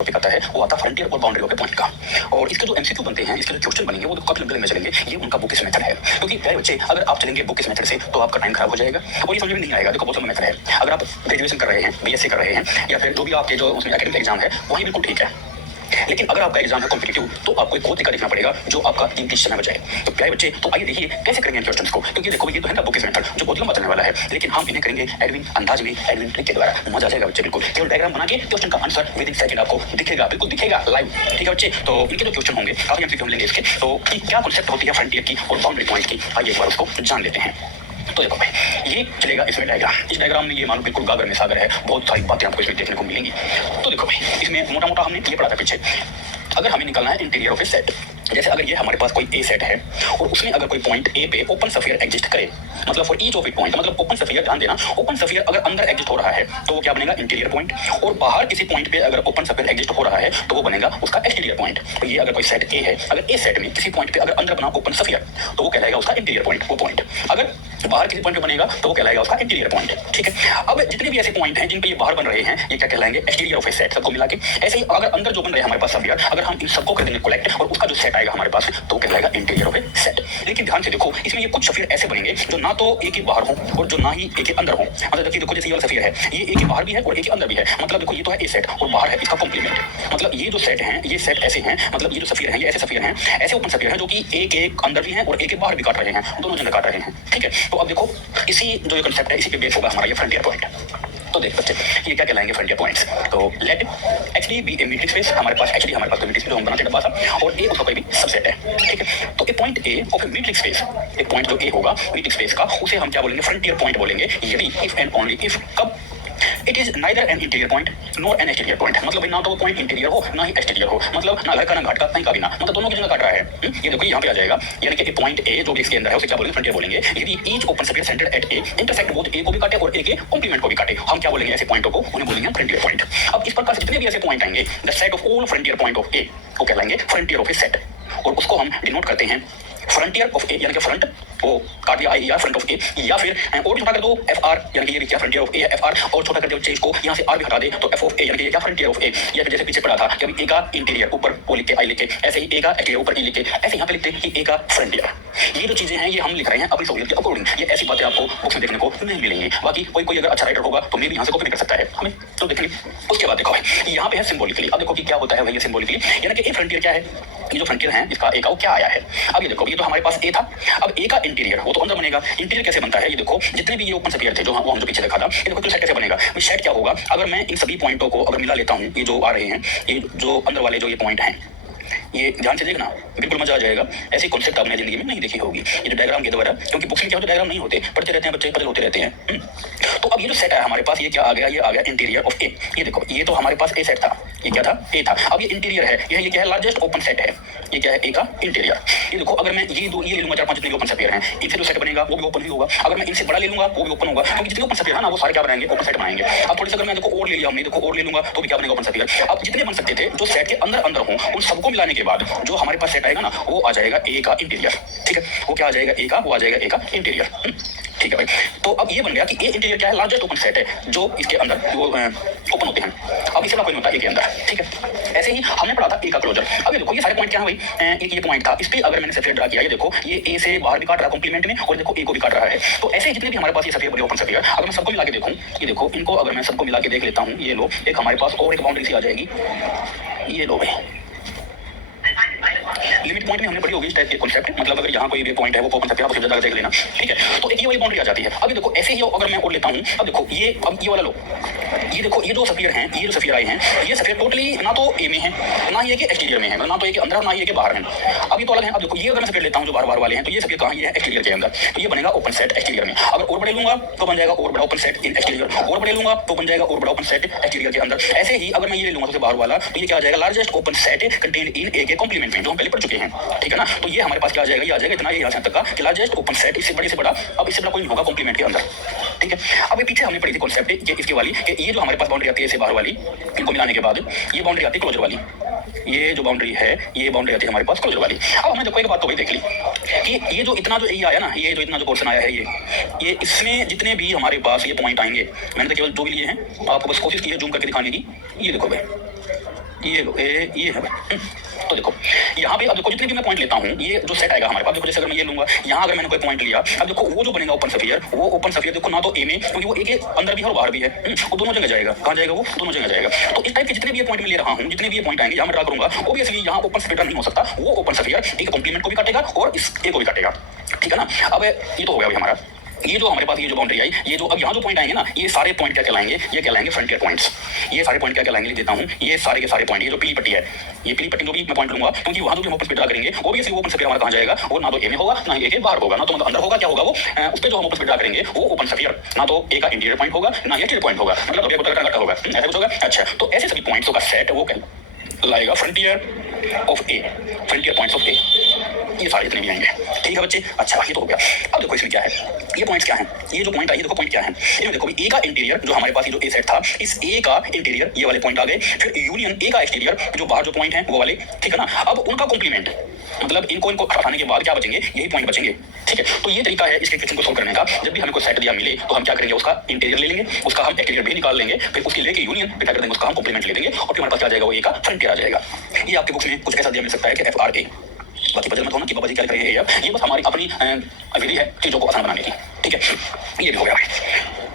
Topic आता है वो आता फ्रंटियर और बाउंड्री ऑफ पॉइंट का। और इसके जो एमसीक्यू बनते हैं, इसके जो क्वेश्चन बनेंगे वो काफी लंबे लंबे चलेंगे। ये उनका बुकिश मेथड है, क्योंकि प्यारे बच्चे अगर आप चलेंगे बुकिश मेथड से तो आपका टाइम खराब हो जाएगा और ये समझ में नहीं आएगा। देखो बहुत लंबा मेथड है। अगर आप ग्रेजुएशन कर रहे हैं, बीएससी कर रहे हैं, या फिर जो भी आपके जो उसमें एकेडमिक एग्जाम है वही बिल्कुल ठीक है, लेकिन अगर आपका एग्जाम है कॉम्पिटिटिव तो आपको एक और तरीका देखना पड़ेगा जो आपका कीमती समय बचाए। तो प्यारे बच्चे तो आइए देखिए कैसे करेंगे इन क्वेश्चंस को, क्योंकि देखो ये तो है ना बुकिश मेथड जो बहुत लंबा चलने वाला है, लेकिन हम इन्हें करेंगे एडविन अंदाज में, एडविन ट्रिक के द्वारा। मजा आ जाएगा बच्चे, बिल्कुल केवल डायग्राम बना के क्वेश्चन का आंसर विद इन सेकंड आपको दिखेगा, बिल्कुल दिखेगा लाइव। ठीक है बच्चे, तो इनके जो क्वेश्चन होंगे काफी एमसीक्यू हम लेंगे इसके। तो क्या कॉन्सेप्ट होती है फ्रंटियर की और बाउंड्री पॉइंट की, आइए एक बार उसको जान लेते हैं। तो देखो भाई ये चलेगा इसमें डायग्राम, इस डायग्राम में ये मानो बिल्कुल गागर में सागर है, बहुत सारी बातें आपको इसमें देखने को मिलेंगी। तो देखो भाई इसमें मोटा मोटा हमने ये पढ़ा था पीछे। अगर हमें निकालना है इंटीरियर ऑफ ए सेट, जैसे अगर ये हमारे पास कोई ए सेट है और उसमें अगर कोई पॉइंट ए पे ओपन स्फीयर एग्जिस्ट करे, मतलब for each of it point, मतलब ओपन स्फीयर, ध्यान देना, ओपन स्फीयर अगर अंदर एग्जिस्ट हो रहा है तो वो क्या बनेगा, इंटीरियर पॉइंट। और बाहर किसी पॉइंट पे अगर ओपन स्फीयर एग्जिस्ट हो रहा है तो वो बनेगा उसका एक्सटीरियर पॉइंट। तो ये अगर कोई सेट ए है, अगर ए सेट में किसी पॉइंट पे अगर अंदर बना ओपन स्फीयर तो वो कहलाएगा उसका इंटीरियर पॉइंट, वो पॉइंट। अगर बाहर किसी पॉइंट पे बनेगा तो वो कहलाएगा उसका इंटीरियर पॉइंट। ठीक है, अब जितने भी ऐसे पॉइंट हैं जिन पे ये बाहर बन रहे हैं ये क्या कहलाएंगे, एक्सटीरियर ऑफ ए सेट, सबको मिला के। ऐसे ही अगर अंदर जो बन रहे हैं हमारे पास स्फीयर, अगर हम इन सबको कर देंगे कलेक्ट और उसका जो सेट आएगा हमारे पास तो कहलाएगा इंटीरियर ऑफ ए सेट। लेकिन ध्यान से देखो इसमें ये कुछ स्फीयर ऐसे बनेंगे जो ना तो एक ही बाहर हो और जो ना ही एक के अंदर हो। मतलब देखिए, देखो जैसे ये वाला स्फीयर है, ये एक के बाहर भी है और एक के अंदर भी है। मतलब देखो ये तो है ए सेट और बाहर है इसका कॉम्प्लीमेंट। मतलब ये जो सेट हैं, ये सेट ऐसे हैं, मतलब ये जो स्फीयर हैं ये ऐसे स्फीयर हैं, ऐसे ओपन स्फीयर हैं जो कि एक एक अंदर भी हैं और एक के बाहर भी काट रहे हैं, दोनों जगह काट रहे हैं। ठीक है, तो अब देखो इसी जो ये कंसेप्ट है इसी पे बेस होगा हमारा ये फ्रंटियर पॉइंट। तो देख बच्चे ये क्या कहलाएंगे फ्रंटियर पॉइंट्स। तो लेट एक्चुअली बी ए मैट्रिक्स स्पेस, हमारे पास एक्चुअली हमारे पास मैट्रिक्स जो हम बनाते हैं डब्बा सा, और ए उसका कोई भी सबसेट है। ठीक है, तो a point A of a matrix space, एक पॉइंट जो ए होगा मैट्रिक्स स्पेस का, उसे हम क्या बोलेंगे, फ्रंटियर पॉइंट बोलेंगे। यदि इफ एंड ओनली इफ, कब, it is neither an interior point nor an exterior point. मतलब ना तो वो पॉइंट इंटीरियर हो ना ही एक्सटीरियर हो, मतलब ना घर का ना घाट का कहीं का भी ना, मतलब दोनों की जगह काट रहा है। ये देखो यहाँ पे आ जाएगा, यानी कि पॉइंट ए जो भी इसके अंदर है उसे क्या बोलेंगे, फ्रंटियर बोलेंगे। यदि each open sphere centred at A intersect both A को भी काटे और ए के कॉम्प्लीमेंट को भी काटे, हम क्या बोलेंगे ऐसे पॉइंटों को, उन्हें बोलेंगे फ्रंटियर पॉइंट। अब इस प्रकार से जितने भी ऐसे पॉइंट आएंगे, the set of all frontier point of A को कहलाएंगे फ्रंटियर ऑफ ए सेट, और उसको हम डिनोट करते हैं फ्रंटियर ऑफ ए, यानी कि फ्रंट वो काट दिया आई या फ्रंट ऑफ ए, या फिर और भी छोटा कर दो एफ आर, यानी कि ये भी क्या फ्रंटियर ऑफ ए है एफ आर, और छोटा कर दो चीज को यहाँ से आर भी हटा दे तो एफ ऑफ ए, यानी कि ये क्या फ्रंटियर ऑफ ए। या फिर जैसे पीछे पढ़ा था कि अभी ए का इंटीरियर ऊपर ओ लिख के आई लिखे, ऐसे ही ए का एक्सटीरियर ऊपर ई लिखे, ऐसे यहाँ पे लिखते हैं कि ए का फ्रंटियर। ये जो चीजें हैं ये हम लिख रहे हैं अपनी सहूलियत के अकॉर्डिंग, ये ऐसी बातें आपको बुक्स में देखने को नहीं मिलेंगी। बाकी कोई अगर अच्छा राइटर होगा तो मे भी यहाँ से कॉपी कर सकता है हमें, तो देखेंगे। उसके बाद देखो भाई यहाँ पे है सिंबॉलिकली। अब देखो कि क्या होता है भाई सिंबॉलिकली, यानी कि ए फ्रंटियर क्या है, ये जो फ्रंटियर है इसका ए का वो क्या आया है। अब ये देखो ये तो हमारे पास ए था, अब ए का इंटीरियर वो तो अंदर बनेगा। इंटीरियर कैसे बनता है, ये देखो जितने भी ये ओपन स्फीयर थे जो हम जो पीछे देखा था, ये देखो सेट कैसे बनेगा। सेट क्या होगा, अगर मैं इन सभी पॉइंटों को अगर मिला लेता हूँ, ये जो आ रहे हैं, ये जो अंदर वाले जो ये पॉइंट हैं, ये ध्यान से देखना, बिल्कुल मजा आ जाएगा। ऐसी कॉन्सेप्ट आपने जिंदगी में नहीं देखी होगी ये जो डायग्राम के द्वारा, क्योंकि बुक्स में क्या होता है डायग्राम नहीं होते, पढ़ते रहते हैं बच्चे, पजल होते रहते हैं। तो अब ये जो सेट है हमारे पास, ये क्या आ गया, ये आ गया इंटीरियर ऑफ ए। ये देखो ये तो हमारे पास ए सेट था, ये क्या था, ए था। अब ये इंटीरियर है, ये क्या है, लार्जेस्ट ओपन सेट है, ये क्या है, ए का इंटीरियर। ये देखो अगर मैं ये ले लूंगा, 4-5 जितने भी ओपन स्फीयर हैं, इनसे जो सेट बनेगा वो भी ओपन ही होगा। अगर मैं इनसे बड़ा ले लूंगा वो भी ओपन होगा, क्योंकि जितने ओपन स्फीयर है ना वो सारे क्या बनाएंगे, ओपन सेट बनाएंगे। अब थोड़ी सा अगर मैं देखो और ले लिया, हमने देखो और ले लूंगा तो भी क्या बनेगा, ओपन स्फीयर। अब जितने बन सकते थे जो सेट के अंदर अंदर हों, उन सबको मिलाने के बाद जो हमारे पास सेट आएगा ना वो आ जाएगा ए का इंटीरियर। ठीक है, वो क्या आ जाएगा, ए का, वो आ जाएगा ए का इंटीरियर। ठीक है भाई, तो अब ये बन गया कि ए इंटीरियर क्या है, लार्जेस्ट ओपन सेट है जो इसके अंदर वो ओपन होते हैं। अब इससे कोई नहीं होता ए के अंदर। ठीक है, ऐसे ही हमने पढ़ा था ए का क्लोजर। अब ये देखो ये सारे पॉइंट क्या है भाई, एक ये पॉइंट था, इस पे अगर मैंने सफेद ड्रा किया, ये देखो ये ए से बाहर भी काट रहा है कॉम्प्लीमेंट में, और देखो ए को भी काट रहा है। तो ऐसे ही जितने भी हमारे पास ये सफेद बड़े ओपन सफेद, अगर मैं सबको मिला के देखूं, ये देखो इनको अगर मैं सबको मिला के देख लेता हूँ, ये लो एक हमारे पास और एक बाउंड्री सी आ जाएगी, ये लो भाई लिमिट पॉइंट में हमने पढ़ी होगी इस टाइप के कॉन्सेप्ट। मतलब अगर यहाँ कोई भी पॉइंट है वो ओपन सकते हैं, आप उसे जगह देख लेना। ठीक है, तो एक ये वाली बाउंड्री आ जाती है। अब ये देखो ऐसे ही अगर मैं और लेता हूँ, अब देखो ये, अब ये वाला लो, ये देखो ये जो सफीयर हैं, ये जो सफीयर आए हैं, ये सफीयर टोटली ना तो ए में है ना ही ये के एक्सटीरियर में है, ना तो ये के अंदर ना ही ये के बाहर है। अब ये तो अलग है। अब देखो ये अगर मैं सफीयर लेता हूँ जो बाहर वाले हैं, तो ये सफीयर कहाँ, ये है एक्सटीरियर के अंदर, तो ये बनेगा ओपन सेट एक्सटीरियर में। अगर और बड़े लूंगा तो बन जाएगा और बड़ा ओपन सेट इन एक्सटीरियर, और बड़े लूंगा तो बन जाएगा और बड़ा ओपन सेट एक्सटीरियर के अंदर। ऐसे ही अगर मैं ये ले लूंगा सबसे बाहर वाला, तो ये क्या आ जाएगा, largest open set contained in A के कॉम्प्लीमेंट में, जो हम पहले पढ़ चुके हैं। ठीक है ना, तो ये हमारे पास क्या आ जाएगा, ये आ जाएगा इतना, ये यहाँ से तक का कि लार्जेस्ट ओपन सेट, इससे बड़े से बड़ा, अब इससे बड़ा कोई नहीं होगा कॉम्प्लीमेंट के अंदर। ठीक है, अब ये पीछे हमने पढ़ी थी कॉन्सेप्ट ये इसके वाली, कि ये जो हमारे पास बाउंड्री आती है इससे बाहर वाली, इनको मिलाने के बाद ये बाउंड्री आती है क्लोजर वाली। ये जो बाउंड्री है ये बाउंड्री आती है हमारे पास क्लोजर वाली। अब हमने देखो एक बात तो वही देख ली कि ये जो इतना जो ए आया ना, ये जो इतना जो पोर्शन आया है, ये इसमें जितने भी हमारे पास ये पॉइंट आएंगे, मैंने तो केवल जो भी लिए हैं, आपको बस कोशिश की है जूम करके दिखाने की। ये देखो भाई ये लो ये है भाई। तो देखो यहाँ पे अब देखो जितने भी मैं पॉइंट लेता हूँ ये जो सेट आएगा हमारे पास, देखो जैसे अगर मैं ये लूंगा, यहाँ अगर मैंने कोई पॉइंट लिया, अब देखो वो जो बनेगा ओपन स्फीयर, वो ओपन स्फीयर देखो ना तो ए में, क्योंकि वो ए के अंदर भी है और बाहर भी है, वो दोनों जगह जाएगा। कहाँ जाएगा? वो दोनों जगह जाएगा। तो इस टाइप के जितने भी ये पॉइंट मैं ले रहा हूँ, जितने भी ये पॉइंट आएंगे यहाँ मैं ड्रा करूंगा, ऑब्वियसली यहाँ ओपन स्फीयर नहीं हो सकता, वो ओपन स्फीयर एक कॉम्प्लीमेंट को भी काटेगा और इस ए को भी काटेगा, ठीक है ना। अब ये तो हो गया भाई हमारा, ये जो हमारे पास ये जो बाउंड्री आई, ये जो अब यहाँ जो पॉइंट आएंगे ना, ये सारे पॉइंट क्या कहलाएंगे? ये कहलाएंगे फ्रंटियर पॉइंट्स। ये सारे पॉइंट क्या कहलाएंगे? लिख देता हूँ, ये सारे के सारे पॉइंट, ये जो पीली पट्टी है, ये पीली पट्टी जो भी मैं पॉइंट लूंगा, क्योंकि वहाँ जो भी हम ओपन स्पीड ड्रा करेंगे ऑब्वियसली वो ओपन स्पीड हमारा कहाँ जाएगा? वो ना तो ए में होगा ना ए के बाहर होगा, ना तो मतलब अंदर होगा, क्या होगा वो उस पर जो हम ओपन स्पीड ड्रा करेंगे वो ओपन स्फीयर ना तो ए का इंटीरियर पॉइंट होगा ना एक्सटीरियर पॉइंट होगा, मतलब होगा, ऐसा कुछ होगा। अच्छा, तो ऐसे सभी पॉइंट्स का सेट वो कहलाएगा frontier of A, frontier points of A, ये सारे जितने भी आएंगे, ठीक है बच्चे। अच्छा ये तो हो गया। अब देखो इसमें क्या है, ये पॉइंट्स क्या है, ये जो पॉइंट आई, देखो पॉइंट क्या है, इसमें देखो ए का इंटीरियर जो हमारे पास ये जो ए सेट था, इस ए का इंटीरियर ये वाले पॉइंट आ गए, फिर यूनियन ए का एक्सटीरियर जो बाहर जो पॉइंट है वो वाले, ठीक है ना। अब उनका कॉम्प्लीमेंट, मतलब इनको हटाने के बाद क्या बचेंगे? यही पॉइंट बचेंगे, ठीक है। तो ये तरीका है इसके इक्वेशन को सोल्व करने का। जब भी हमें कोई सेट दिया मिले तो हम क्या करेंगे? उसका इंटीरियर ले लेंगे, उसका हम एक्सटीरियर भी निकाल लेंगे, फिर उसकी लेके यूनियन पे क्या कर देंगे? उसका हम कॉम्प्लीमेंट ले लेंगे और फिर हमारे पास क्या आ जाएगा? वो ए का फ्रंटियर आ जाएगा। ये आपके बुक्स में कुछ ऐसा दिया मिल सकता है कि FRA, बाकी बदल मत होना कि बाबा जी क्या करेंगे, ये बस हमारी अपनी विधि है चीजों को आसान बनाने की, ठीक है। ये भी हो गया,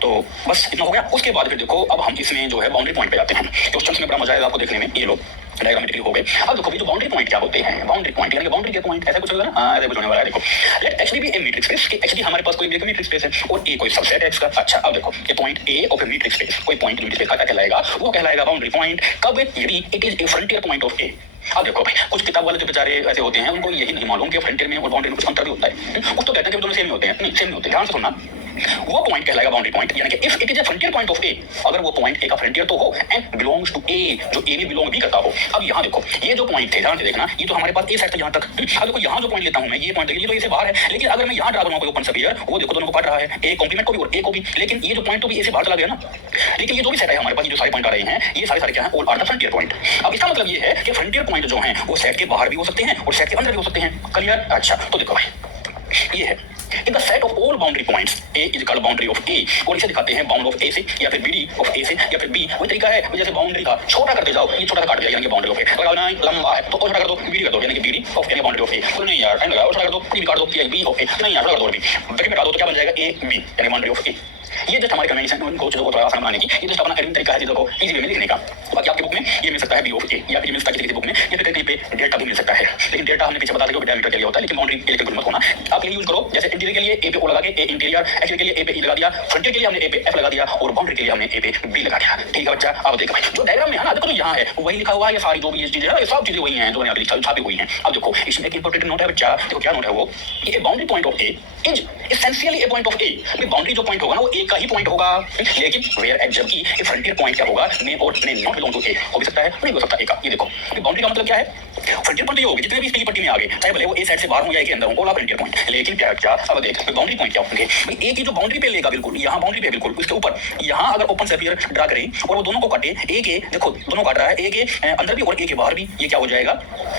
तो बस इतना हो गया। उसके बाद फिर देखो अब हम इसमें जो है बाउंड्री पॉइंट पे जाते हैं। क्वेश्चंस में बड़ा मजा आएगा आपको देखने में। ये लो डायग्रामेटिकली हो गए। अब देखो ये जो बाउंड्री पॉइंट क्या होते हैं, बाउंड्री पॉइंट यानी बाउंड्री के पॉइंट ऐसा कुछ होगा ना, हाँ ऐसा कुछ होने वाला है। देखो लेट एक्चुअली बी ए मैट्रिक्स स्पेस, कि एक्चुअली हमारे पास कोई भी मैट्रिक्स स्पेस है और ए कोई सबसेट है इसका। अच्छा अब देखो ये point A of a matrix space, कोई पॉइंट मैट्रिक्स स्पेस का क्या कहलाएगा? वो कहलाएगा बाउंड्री पॉइंट। कब? यदि it is a frontier point of A. अब देखो भाई कुछ किताब वाले जो बेचारे ऐसे होते हैं उनको यही नहीं मालूम कि फ्रंटियर में और बाउंड्री में कुछ अंतर भी होता है। कुछ तो कहते हैं कि दोनों सेम ही होते हैं, नहीं सेम नहीं होते। ध्यान से सुनना, वो पॉइंट कहलाएगा बाउंड्री पॉइंट, यानी कि if it is a frontier point of A, अगर वो पॉइंट ए का फ्रंटियर तो हो एंड बिलोंग्स टू ए, जो ए में बिलोंग भी करता हो। अब यहाँ देखो ये जो पॉइंट थे, ध्यान से देखना, ये तो हमारे पास ए सेट था यहाँ तक। अब देखो यहाँ जो पॉइंट लेता हूँ मैं, ये पॉइंट ये तो ए से बाहर है, लेकिन अगर मैं यहाँ ड्रा करूँगा कोई ओपन स्फीयर, वो देखो दोनों को काट रहा है, ए कॉम्प्लीमेंट को भी और ए को भी, लेकिन ये जो पॉइंट तो भी ए से बाहर चला गया ना। लेकिन ये जो भी सेट है हमारे पास, ये जो सारे पॉइंट आ रहे हैं, ये सारे क्या है? All are the frontier point. अब इसका मतलब ये है कि फ्रंटियर पॉइंट जो है वो सेट के बाहर भी हो सकते हैं और सेट के अंदर भी हो सकते हैं। क्लियर? अच्छा तो देखो भाई ये है in the set of all boundary points A is called boundary of A, और इसे दिखाते हैं बाउंड ऑफ A से या फिर BD ऑफ A से या फिर B। वही तरीका है जैसे बाउंड्री का छोटा करते जाओ, ये छोटा सा काट दिया यानी कि बाउंड्री ऑफ A, अगर ना लंबा है तो छोटा कर दो, BD कर दो यानी कि BD of A boundary of A। तो नहीं यार टाइम लगा, छोटा कर दो, B काट दो यानी B ऑफ A, नहीं यार छोटा कर दो, B ब्रैकेट में डाल दो तो क्या बन जाएगा? AB यानी बाउंड्री ऑफ A। ये जस्ट हमारे कन्वेंशन उनको चीजों को थोड़ा आसान बनाने की, ये जस्ट अपना एडमिन तरीका है चीजों को इजी वे में लिखने का। बाकी आपकी बुक में ये मिल सकता है B ऑफ A, या फिर मिल सकता है किसी बुक में, या फिर कहीं पे डेल्टा भी मिल सकता है। लेकिन डेल्टा हमने पीछे बता दिया डायमीटर के लिए होता है, लेकिन बाउंड्री के लिए कुछ मत होना। आप यूज करो जैसे इंटीरियर के लिए A पे O लगा के A इंटीरियर, एक्सटीरियर के लिए A पे E लगा दिया, फ्रंटियर के लिए हमने A पे F लगा दिया और बाउंड्री के लिए हमने A पे B लगा दिया। ठीक है बच्चा, अब देखो भाई जो डायग्राम में है ना, देखो तो यहाँ है वही लिखा हुआ है, ये सारी जो भी ये चीजें है ये सब चीजें वही हैं जो मैंने अभी छापी हुई हैं। अब देखो इसमें एक इंपॉर्टेंट नोट है बच्चा, देखो क्या नोट है वो, ये boundary point of A is essentially A point of A। Boundary जो पॉइंट होगा ना वो A का ही पॉइंट होगा, लेकिन वेयर एट जबकि ये फ्रंटियर पॉइंट क्या होगा? मे और मे नॉट बिलोंग टू ए, हो भी सकता है नहीं हो सकता ए का। ये देखो बाउंड्री का मतलब क्या है? फ्रंटियर पॉइंट ये होगी जितने भी इसकी पट्टी में आ गए, चाहे भले वो ए साइड से बाहर हो या ए के अंदर हो, ओला फ्रंटियर पॉइंट। लेकिन क्या क्या अब देख बाउंड्री पॉइंट क्या होंगे भाई? ए की जो बाउंड्री पे लेगा बिल्कुल, यहाँ बाउंड्री पे बिल्कुल उसके ऊपर, यहाँ अगर ओपन स्फीयर ड्रा करें और वो दोनों को काटे, ए के देखो दोनों काट रहा है, ए के अंदर भी और ए के बाहर भी, ये क्या हो जाएगा?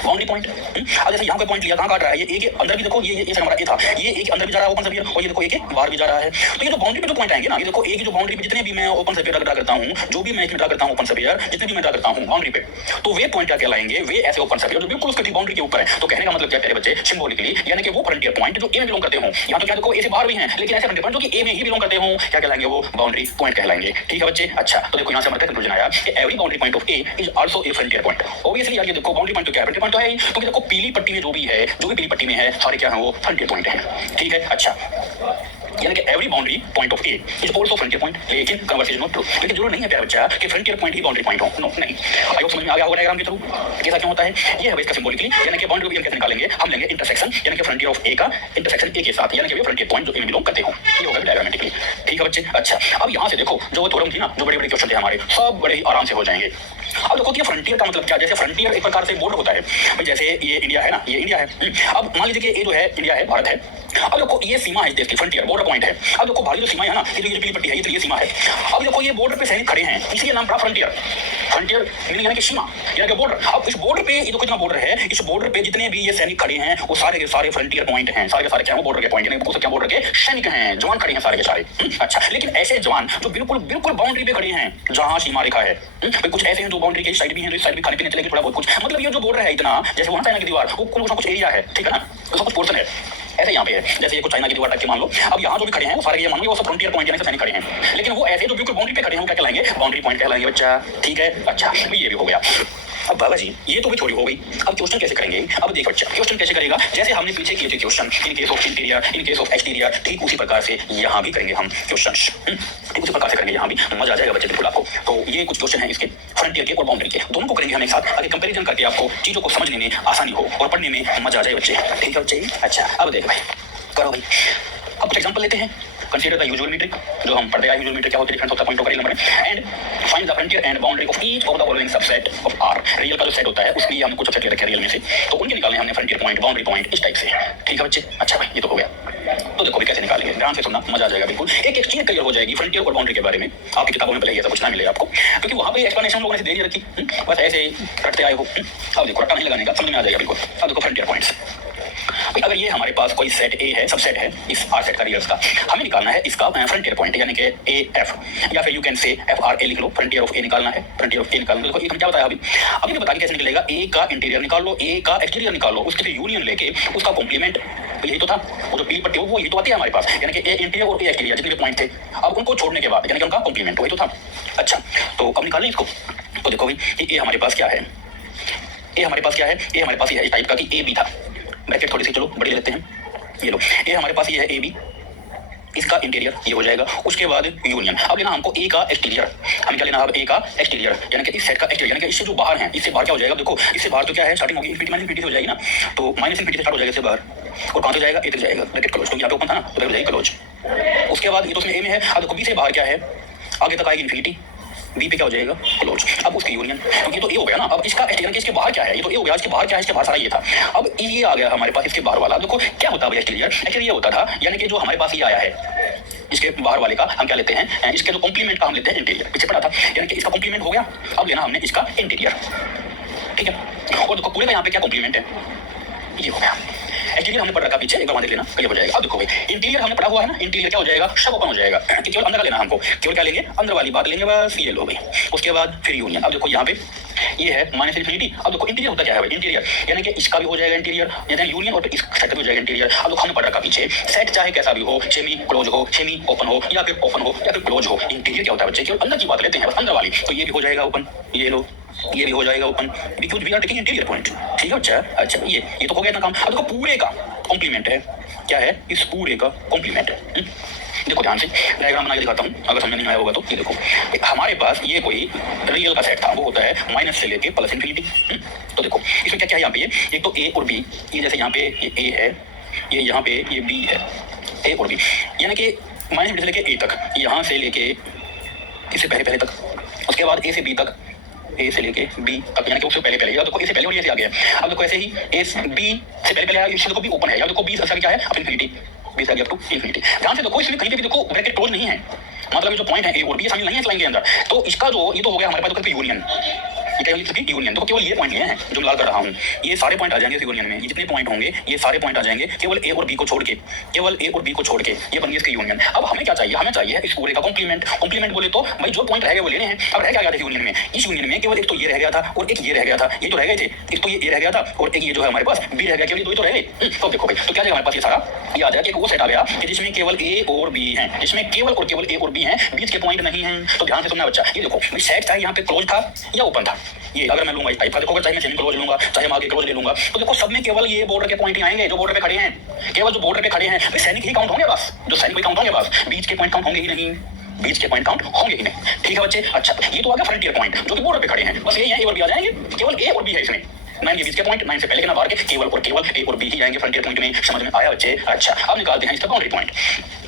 Boundary point. अब जैसे यहाँ का पॉइंट लिया, कहाँ काट रहा है? ये ए के अंदर भी देखो, ये हमारा ए था, ये ए के अंदर भी जा रहा है ओपन स्फीयर, और ये देखो ए के बाहर भी जा रहा है। तो ये जो बाउंड्री पे जो पॉइंट आएंगे ना, ये देखो ए की जो बाउंड्री पे जितने भी मैं ओपन स्फीयर ड्रा करता हूँ, जो भी मैं इसमें ड्रा करता हूँ ओपन स्फीयर, जितने भी मैं ड्रा करता हूँ बाउंड्री पे, तो वे पॉइंट क्या कहलाएंगे? वे ऐसे ओपन स्फीयर जो बिल्कुल उसकी बाउंड्री के ऊपर है। तो कहने का मतलब क्या प्यारे बच्चे, सिंबॉलिकली यानी कि वो फ्रंटियर पॉइंट जो ए में बिलोंग करते हो, यहाँ तो क्या देखो ए से बाहर भी हैं, लेकिन ऐसे फ्रंटियर पॉइंट जो कि ए में ही बिलोंग करते हो, क्या कहलाएंगे? वो बाउंड्री पॉइंट कहलाएंगे। ठीक है बच्चे? अच्छा तो देखो यहाँ से हमारा कंक्लूजन आया कि every boundary point of A is also a frontier point. Obviously यार ये देखो बाउंड्री पॉइंट तो क्या है? फ्रंटियर पॉइंट तो है ही, क्योंकि देखो पीली पट्टी में जो भी है, जो भी पीली पट्टी में है, सारे क्या है? वो फ्रंटियर पॉइंट है। ठीक है? अच्छा यानी कि every boundary point of A is also frontier point, लेकिन कन्वर्सेशन नॉट ट्रू। लेकिन जरूर नहीं है प्यारा बच्चा कि फ्रंटियर पॉइंट ही बाउंड्री पॉइंट हो, नो नहीं। आई होप समझ में आ गया होगा डायग्राम के थ्रू कैसा क्यों होता है। ये है इसका सिंबॉलिकली, यानी कि बाउंड्री को हम कैसे निकालेंगे? हम लेंगे इंटरसेक्शन, यानी कि फ्रंटियर ऑफ ए का इंटरसेक्शन ए के साथ, यानी कि वो फ्रंटियर पॉइंट जो ए में बिलोंग करते हो, ये होगा डायग्रामेटिकली। ठीक है बच्चे? अच्छा अब यहाँ से देखो जो थ्योरम थी ना, जो बड़े बड़े क्वेश्चन थे हमारे, सब बड़े आराम से हो जाएंगे। अब देखो कि फ्रंटियर का मतलब क्या? जैसे फ्रंटियर एक प्रकार से बॉर्डर होता है, जैसे ये इंडिया है ना, ये इंडिया है। अब मान लीजिए कि ये जो है इंडिया है, भारत है, अब देखो ये सीमा है देश की, फ्रंटियर बॉर्डर पॉइंट है। अब देखो बाहरी जो सीमा है ना, ये जो पीली पट्टी है, ये सीमा है। अब देखो ये बॉर्डर पे सैनिक खड़े हैं, इसलिए नाम पड़ा फ्रंटियर। फ्रंटियर मीनिंग यानी कि सीमा, यानी कि बॉर्डर। अब इस बॉर्डर पे ये देखो कितना बॉर्डर है, इस बॉर्डर पे जितने भी ये सैनिक खड़े हैं वो सारे के सारे फ्रंटियर पॉइंट हैं, सारे के सारे क्या है, बॉर्डर के पॉइंट, यानी क्या बॉर्डर के सैनिक हैं, जवान खड़े हैं सारे के सारे। अच्छा, लेकिन ऐसे जवान जो बिल्कुल बिल्कुल बाउंड्री पे खड़े हैं जहां सीमा रेखा है, कुछ ऐसे हैं जो बाउंड्री के साइड भी हैं, तो इस साइड भी खाने पीने चलेगी थोड़ा बहुत कुछ, मतलब ये जो बॉर्डर है इतना, जैसे वो ना चाइना की दीवार, वो कुछ एरिया है, ठीक है ना, उसका कुछ पोर्शन है, ऐसे यहाँ पे है, जैसे ये कुछ चाइना की दीवार टाइप के मान लो। अब यहाँ जो भी खड़े हैं वो सारे ये मान लो वो सब फ्रंटियर पॉइंट यानी कि सैनिक खड़े हैं, लेकिन वो ऐसे जो बिल्कुल बाउंड्री पे खड़े हैं वो क्या कहलाएंगे, बाउंड्री पॉइंट कहलाएंगे बच्चा, ठीक है। अच्छा, ये भी हो गया। अब बाबा जी ये तो भी थोड़ी हो गई, अब क्वेश्चन कैसे करेंगे। अब देख बच्चा क्वेश्चन कैसे करेगा, जैसे हमने पीछे किए थे question in case of interior, in case of exterior, ठीक उसी प्रकार से यहाँ भी करेंगे हम क्वेश्चन, ठीक उसी प्रकार से करेंगे यहाँ भी, मजा आ जाएगा बच्चे बिल्कुल आपको। तो ये कुछ क्वेश्चन है इसके फ्रंटियर के और बाउंड्री के, दोनों को करेंगे हम एक साथ, आगे कंपेरिजन करके आपको चीजों को समझने में आसानी हो और पढ़ने में मजा आ जाए बच्चे, ठीक है बच्चे। अच्छा, अब देख भाई, करो भाई, अब कुछ एग्जांपल लेते हैं। कंसीडर द यूजुअल मीट्रिक, जो हम पढ़ते हैं यूजुअल मीट्रिक क्या होती है, difference of the point of real number, and find the frontier and boundary of each of the following subset of R. Real का जो सेट होता है उसके लिए हमने कुछ सबसेट ले रखे हैं रियल में से, तो उनके निकालने हमने फ्रंटियर पॉइंट, बाउंड्री पॉइंट इस टाइप से, ठीक है बच्चे। अच्छा भाई, ये तो हो गया। तो देखो भी कैसे निकालेंगे, ध्यान से सुनना, मजा आ जाएगा बिल्कुल, एक एक चीज क्लियर हो जाएगी फ्रंटियर और बाउंड्री के बारे में। आपकी किताबों में पहले ये सब कुछ ना मिलेगा आपको, क्योंकि वहां पे एक्सप्लेनेशन लोगों ने दे नहीं रखी, बस ऐसे ही रटते आए हो। अब देखो रट्टा नहीं लगाने का, समझ में आ जाएगा बिल्कुल। अब देखो फ्रंटियर पॉइंट्स, अगर ये हमारे पास कोई सेट ए है, सबसेट है इस आर सेट का रियल्स का, हमें निकालना है इसका फ्रंटियर पॉइंट यानी कि ए एफ, या फिर you can say F R A लिख लो, फ्रंटियर ऑफ ए निकालना है, फ्रंटियर ऑफ ए निकालना। देखो ये क्या बताया अभी तो बता के कैसे निकलेगा, ए का इंटीरियर निकाल लो, ए का एक्सटीरियर निकाल लो, उसके फिर यूनियन लेके उसका कॉम्प्लीमेंट, तो यही तो था, वो जो पीली पट्टी वो यही तो आती है हमारे पास, यानी कि ए इंटीरियर और ए एक्सटीरियर जितने भी पॉइंट थे, अब उनको छोड़ने के बाद यानी कि उनका कॉम्प्लीमेंट वही तो था। अच्छा, तो अब निकालें इसको, तो देखो भाई ए हमारे पास क्या है, ए हमारे पास क्या है, ए हमारे पास ये है इस टाइप का कि ए बी था, ब्रैकेट थोड़ी सी चलो बड़ी ले लेते हैं, ये लो, ये हमारे पास ये है ए बी, इसका इंटीरियर ये हो जाएगा, उसके बाद यूनियन। अब लेना हमको ए का एक्सटीरियर, हमें क्या लेना है अब ए का एक्सटीरियर, यानी कि इस सेट का एक्सटीरियर, यानी कि इससे जो बाहर है, इससे बाहर क्या हो जाएगा, देखो इससे बाहर तो क्या है, स्टार्टिंग होगी इनफिनिटी माइनस इनफिनिटी से हो जाएगी ना, तो माइनस इनफिनिटी से स्टार्ट हो जाएगा इससे बाहर, और कहाँ तक जाएगा, ए तक जाएगा, ब्रैकेट क्लोज, तो यहाँ पे ओपन था ना, तो हो जाएगी क्लोज। उसके बाद ये तो उसमें ए में है, अब देखो बी से बाहर क्या है, आगे तक आएगी इनफिनिटी, बी पे क्या हो जाएगा क्लोज, अब उसकी यूनियन, क्योंकि तो ये हो गया ना, अब इसका एक्सटीरियर के इसके बाहर क्या है, ये तो ये हो गया, इसके बाहर क्या है, इसके बाहर सारा ये था, अब ये आ गया हमारे पास इसके बाहर वाला। देखो क्या होता है एक्सटीरियर, एक्चुअली ये होता था, यानी कि जो हमारे पास ये आया है इसके बाहर वाले का हम क्या लेते हैं, इसके जो कॉम्प्लीमेंट का हम लेते हैं इंटीरियर, पीछे पड़ा था, यानी कि इसका कॉम्प्लीमेंट हो गया, अब लेना हमने इसका इंटीरियर, ठीक है। और देखो पूरे का यहाँ पे क्या कॉम्प्लीमेंट है, ये हो गया। एक्सटीरियर हमने पढ़ रखा पीछे, एक बार वहां देख लेना, क्लियर हो जाएगा। अब देखो भाई इंटीरियर हमने पढ़ा हुआ है ना, इंटीरियर क्या हो जाएगा, सब ओपन हो जाएगा, कि केवल अंदर का लेना हमको, केवल क्या लेंगे, अंदर वाली बात लेंगे बस, ये लो भाई। उसके बाद फिर यूनियन, अब देखो यहाँ पे ये है माइनस इनफिनिटी, अब देखो इंटीरियर होता क्या है भाई, इंटीरियर यानी कि इसका भी हो जाएगा इंटीरियर, यानी यूनियन और इस सेट का भी हो जाएगा इंटीरियर। अब देखो हमने पढ़ रखा पीछे, सेट चाहे कैसा भी हो, सेमी क्लोज हो, सेमी ओपन हो, या फिर ओपन हो या फिर क्लोज हो, इंटीरियर क्या होता है बच्चे, केवल अंदर की बात लेते हैं बस, अंदर वाली, तो ये भी हो जाएगा ओपन, ये लो, ये भी हो जाएगा open, because we are taking interior point, ठीक है बच्चा। अच्छा, ये तो हो गया इतना काम। अब देखो पूरे का कॉम्प्लीमेंट है, क्या है, इस पूरे का कॉम्प्लीमेंट है। देखो ध्यान से डायग्राम बना के दिखाता हूँ, अगर समझ नहीं आया होगा तो ये देखो, हमारे पास ये कोई रियल का सेट था, वो होता है माइनस से लेके प्लस इनफिनिटी। तो देखो इसमें क्या क्या है यहाँ पे, ये एक तो ए और बी, ये जैसे यहाँ पे ये ए है, ये यहाँ पे ये बी है, ए और बी, यानी कि माइनस से लेके ए तक, यहाँ से लेके इससे पहले तक, उसके बाद ए से बी तक, ए से लेके बी तक, यानी कि उससे पहले या देखो ए से पहले और ये से आ गया। अब देखो ऐसे ही ए बी से पहले आया, इससे देखो बी ओपन है, या देखो बी ऐसा क्या है अब इनफिनिटी, बी से आ गया अप टू इनफिनिटी। ध्यान से देखो इसमें कहीं पे भी देखो ब्रैकेट क्लोज नहीं है, मतलब ये जो पॉइंट है ए और बी शामिल नहीं है इस लाइन के अंदर, तो इसका जो ये तो हो गया हमारे पास यूनियन, ये क्या होगी यूनियन। देखो केवल ये पॉइंट लिए हैं जो लाल कर रहा हूँ, ये सारे पॉइंट आ जाएंगे इस यूनियन में, ये जितने पॉइंट होंगे ये सारे पॉइंट आ जाएंगे केवल ए और बी को छोड़ के, केवल ए और बी को छोड़ के, ये बन गई इसकी यूनियन। अब हमें क्या चाहिए, हमें चाहिए इस पूरे का कॉम्प्लीमेंट। कॉम्प्लीमेंट बोले तो भाई जो पॉइंट रह गए वो लेने हैं। अब रह क्या गया था यूनियन में, इस यूनियन में केवल एक तो ये रह गया था और एक ये रह गया था, ये तो रह गए थे, एक तो ये रह गया था और एक ये जो है हमारे पास बी रह गया, केवल दो ही तो रह गए। तो देखो भाई तो क्या हमारे पास ये सारा ये आ जाएगा कि वो सेट आ गया कि जिसमें केवल ए और बी है, जिसमें केवल और केवल ए और बी है, बीच के पॉइंट नहीं है। तो ध्यान से सुनना बच्चा, ये देखो सेट चाहे यहाँ पे क्लोज था या ओपन था, ये अगर मैं लूंगा इस टाइप का, देखो चाहे मैं सेमी क्लोज लूंगा चाहे मैं आगे क्लोज ले लूंगा, तो देखो सब में केवल ये बॉर्डर के पॉइंट ही आएंगे जो बॉर्डर पे खड़े हैं, केवल जो बॉर्डर पे खड़े हैं भाई सैनिक ही काउंट होंगे बस, जो सैनिक ही काउंट होंगे बस, बीच के पॉइंट काउंट होंगे ही नहीं, बीच के पॉइंट काउंट होंगे ही नहीं। ठीक है बच्चे। अच्छा ये तो आ गया फ्रंटियर पॉइंट जो कि बॉर्डर पे खड़े हैं, बस ये है, ए और बी आ जाएंगे, केवल ए और बी है इसमें, 9 के बीच के पॉइंट, 9 से पहले के ना बाहर के, केवल और केवल ए और बी ही आएंगे फ्रंटियर पॉइंट में। समझ में आया बच्चे? अच्छा, अब निकालते हैं इसका बाउंड्री पॉइंट।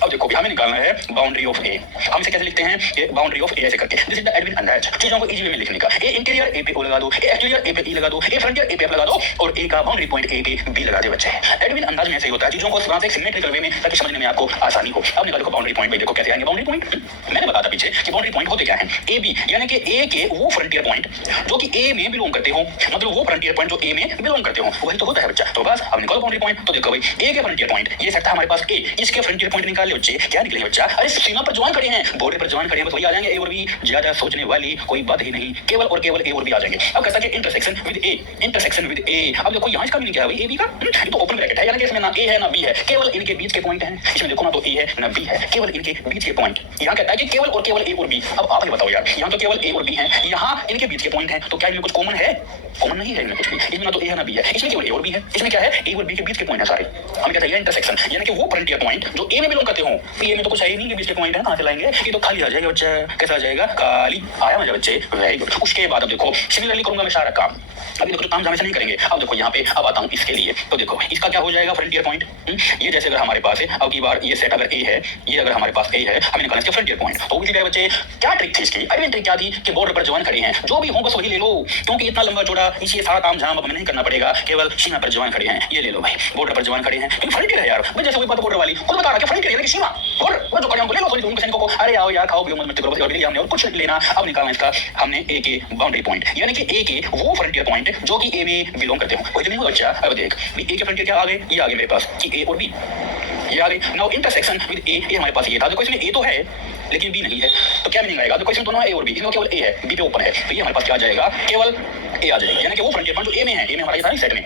अब देखो हमें निकालना है बाउंड्री ऑफ ए। हम इसे कैसे लिखते हैं? ये बाउंड्री ऑफ ए ऐसे करके, दिस इज द एडविन अंदाज, चीजों को इजी वे में लिखने का। ए इंटीरियर ए पे ओ लगा दो, ए एक्सटीरियर ए पे ई लगा दो, ए फ्रंटियर ए पे लगा दो और ए का बाउंड्री पॉइंट ए पे बी लगा दे बच्चे। एडविन अंदाज में ऐसे ही होता है, चीजों को थोड़ा सा सिमेट्रिकल वे में, ताकि समझने में आपको आसानी हो। अब निकालो बाउंड्री पॉइंट। भाई देखो कैसे आएंगे बाउंड्री पॉइंट। मैंने बताया पीछे कि बाउंड्री पॉइंट होते क्या है? ए बी, यानी कि ए के वो फ्रंटियर पॉइंट जो कि ए में बिलोंग करते हो, मतलब वो फ्रंटियर पॉइंट जो ए में बिलोंग करते हो, वही तो होता है बच्चा। तो बस अब निकालो बाउंड्री पॉइंट। तो देखो भाई ए के फ्रंटियर पॉइंट, ये सेट था हमारे पास ए, इसके फ्रंटियर पॉइंट निकाल ले बच्चे। क्या निकलेंगे बच्चा? अरे सीमा पर जवान खड़े हैं, बॉर्डर पर जवान खड़े हैं, बस वही आ जाएंगे ए और बी। ज्यादा सोचने वाली कोई बात ही नहीं, केवल और केवल ए और बी आ जाएंगे। अब कहता है intersection with A, intersection with A. अब देखो यहाँ इसका मीनिंग क्या है भाई? ए बी का ये तो ओपन ब्रैकेट है, यानी कि इसमें ना ए है ना बी है, केवल इनके बीच के पॉइंट हैं। इसमें देखो ना तो ए है ना बी है, केवल इनके बीच के पॉइंट। यहाँ कहता है कि केवल और केवल ए और बी। अब आप ये बताओ यार, यहाँ तो केवल ए और बी है, यहाँ इनके बीच के पॉइंट हैं, तो क्या इनमें कुछ कॉमन है? कॉमन नहीं है इनमें कुछ भी। इसमें ना तो ए है ना बी है, इसमें केवल ए और बी है। इसमें क्या है? ए और बी के बीच के पॉइंट है सारे। हमें कहता है इंटरसेक्शन, यानी कि वो फ्रंटियर पॉइंट जो ए में बिलोंग करते हो। ए में तो कुछ है ही नहीं, के बीच के पॉइंट है, कहाँ से लाएंगे? ये तो खाली आ जाएगा बच्चा। कैसा आ जाएगा? खाली। आया मजा बच्चे? Very good. उसके बाद अब देखो सिमिलरली करूंगा मैं सारा काम। अभी देखो काम हमेशा नहीं करेंगे। अब देखो यहाँ पे अब आता हूँ इसके लिए। तो देखो इसका क्या हो जाएगा फ्रंटियर पॉइंट। ये जैसे अगर हमारे पास है, अब की बार ये सेट अगर ए है, ये अगर हमारे पास ए है, हमें निकालना इसका फ्रंटियर पॉइंट। तो इसलिए बच्चे क्या ट्रिक थी इसकी? अरे ट्रिक क्या थी कि बॉर्डर पर जवान खड़े हैं, जो भी हो बस वही ले लो, क्योंकि इतना लंबा चौड़ा इसलिए सारा काम जहां हमें नहीं करना पड़ेगा, केवल सीमा पर जवान खड़े हैं, ये ले लो भाई। बॉर्डर पर जवान खड़े हैं, क्योंकि फ्रंटियर है यार। मैं जैसे वही बात बॉर्डर वाली खुद बता रहा कि फ्रंटियर यानी कि सीमा, और वो जो खड़े हैं उनको ले लो, उनके सैनिकों को अरे आओ यार खाओ पियो मत करो, और हमने और कुछ लेना। अब निकालना इसका हमने ए के बाउंड्री पॉइंट, यानी कि ए के वो फ्रंटियर पॉइंट जो कि ए में बिलोंग करते हो। कोई तो नहीं हो बच्चा? अब देख ए के फ्रंटियर क्या आ गए? ये आ गए मेरे पास कि ए और बी, ये आ गए। नाउ इंटरसेक्शन विद ए, ये हमारे पास ये था। देखो इसमें ए तो है लेकिन बी नहीं है, तो क्या मीनिंग आएगा? देखो इसमें दोनों ए और बी, इसमें केवल ए है, बी पे ओपन है, तो ये हमारे पास क्या आ जाएगा? केवल ए आ जाएगा, यानी कि वो फ्रंटियर पॉइंट जो ए में है, ए में हमारा ये था सेट में,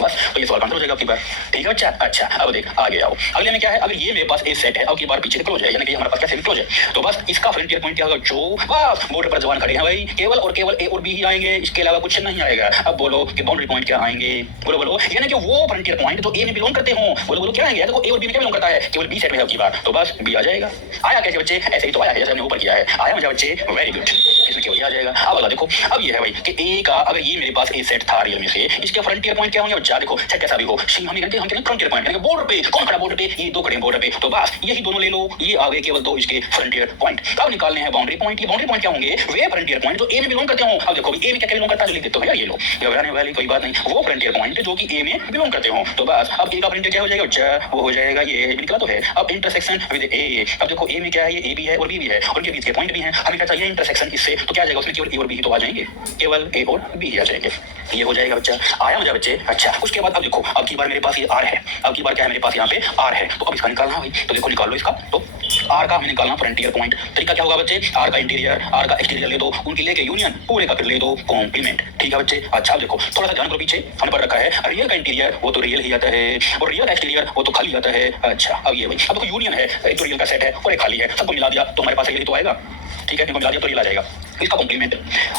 बस। तो ये सवाल आंसर हो जाएगा आपकी बार। ठीक है बच्चा? अच्छा अब देख आगे आओ। अगले में क्या है? अगर ये मेरे पास ए सेट है, अब की बार पीछे क्लोज है, यानी कि हमारे पास क्या सेमी क्लोज है, तो बस इसका फ्रंटियर पॉइंट क्या होगा? जो बस बॉर्डर पर जवान खड़े हैं भाई, केवल और केवल ए और बी ही आएंगे, इसके अलावा कुछ नहीं आएगा। अब बोलो कि बाउंड्री पॉइंट क्या आएंगे? बोलो बोलो, यानी कि वो फ्रंटियर पॉइंट जो ए में बिलोंग करते हो। बोलो बोलो क्या आएंगे? देखो ए और बी में क्या बिलोंग करता है? केवल बी सेट में है अब की बार, तो बस बी आ जाएगा। आया कैसे बच्चे? ऐसे ही तो आया है जैसे हमने ऊपर किया है। आया मजा बच्चे? Very good. इसमें केवल आ जाएगा। अब अगला देखो, अब ये है भाई कि ए का, अगर ये मेरे पास ए सेट था रियल में से, इसके फ्रंटियर पॉइंट क्या होंगे बच्चा? देखो सेट कैसा भी हो, हम कहते हैं फ्रंटियर पॉइंट, यानी बॉर्डर पे कौन खड़ा? बॉर्डर पे ये दो खड़े हैं बॉर्डर पे, तो बस यही दोनों ले लो, ये आ गए केवल दो इसके फ्रंटियर पॉइंट। अब निकालने हैं बाउंड्री पॉइंट। ये बाउंड्री पॉइंट क्या होंगे? वे फ्रंटियर पॉइंट जो ए में बिलोंग करते हो। अब देखो ए में क्या बिलोंग करता है, जो लिख देते हो यार, ये लो, घबराने वाली कोई बात नहीं, वो फ्रंटियर पॉइंट जो कि ए में बिलोंग करते हो। तो बस अब ए का फ्रंटियर क्या हो जाएगा बच्चा? वो हो जाएगा ये निकला तो है। अब इंटरसेक्शन विद ए, अब देखो ए में क्या है? ये ए भी है और बी भी है, उनके बीच के पॉइंट भी हैं। हमें क्या चाहिए? इंटरसेक्शन इससे, तो क्या आ जाएगा उसमें? केवल ए और बी ही तो आ जाएंगे, केवल ए और बी ही आ जाएंगे। ये हो जाएगा बच्चा। आया मजा बच्चे? अच्छा उसके बाद अब देखो, अब की बार मेरे पास ये आर है, अब की बार क्या है मेरे पास? यहाँ पे आर है, तो अब इसका निकालना है भाई। तो देखो निकाल लो इसका। तो आर का हमें निकालना फ्रंटियर पॉइंट। तरीका क्या होगा बच्चे? आर का इंटीरियर, आर का एक्सटीरियर ले दो, उनकी लेके यूनियन, पूरे का फिर ले दो कॉम्प्लीमेंट। ठीक है बच्चे? अच्छा अब देखो थोड़ा सा ध्यान करो, पीछे हमने पढ़ रखा है रियल का इंटीरियर वो तो रियल ही आता है, और रियल का एक्सटीरियर वो तो खाली आता है। अच्छा अब ये भाई, अब देखो यूनियन है, एक तो रियल का सेट है और एक खाली है, सबको मिला दिया तो हमारे पास ये तो आएगा। ठीक है, इनको मिला दिया तो रियल आ जाएगा, इसका कॉम्प्लीमेंट।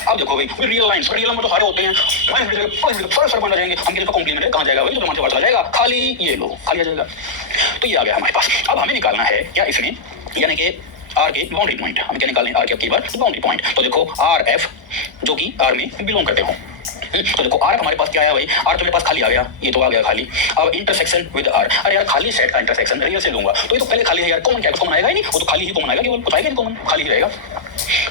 अब देखो भाई रियल लाइंस, रियल में तो सारे होते हैं, सर बन जाएंगे, हम इसका कॉम्प्लीमेंट है, कहाँ जाएगा भाई? तो मान से बात आ जाएगा, खाली ये लो, खाली आ जाएगा। तो ये आ गया हमारे पास। अब हमें निकालना है क्या इसमें? यानी कि आर के बाउंड्री पॉइंट। हमें क्या निकालने? आर के की बार बाउंड्री पॉइंट। तो देखो आर एफ जो कि आर में बिलोंग करते हो। तो देखो आर हमारे पास क्या आया भाई? आर तो मेरे पास खाली आ गया, ये तो आ गया खाली। अब इंटरसेक्शन विद आर, अरे यार खाली सेट का इंटरसेक्शन रियल से लूंगा, तो ये तो पहले खाली है यार, कॉमन क्या है? कॉमन आएगा ही नहीं, वो तो खाली ही कॉमन आएगा, केवल कुछ आएगा नहीं कॉमन, खाली ही रहेगा।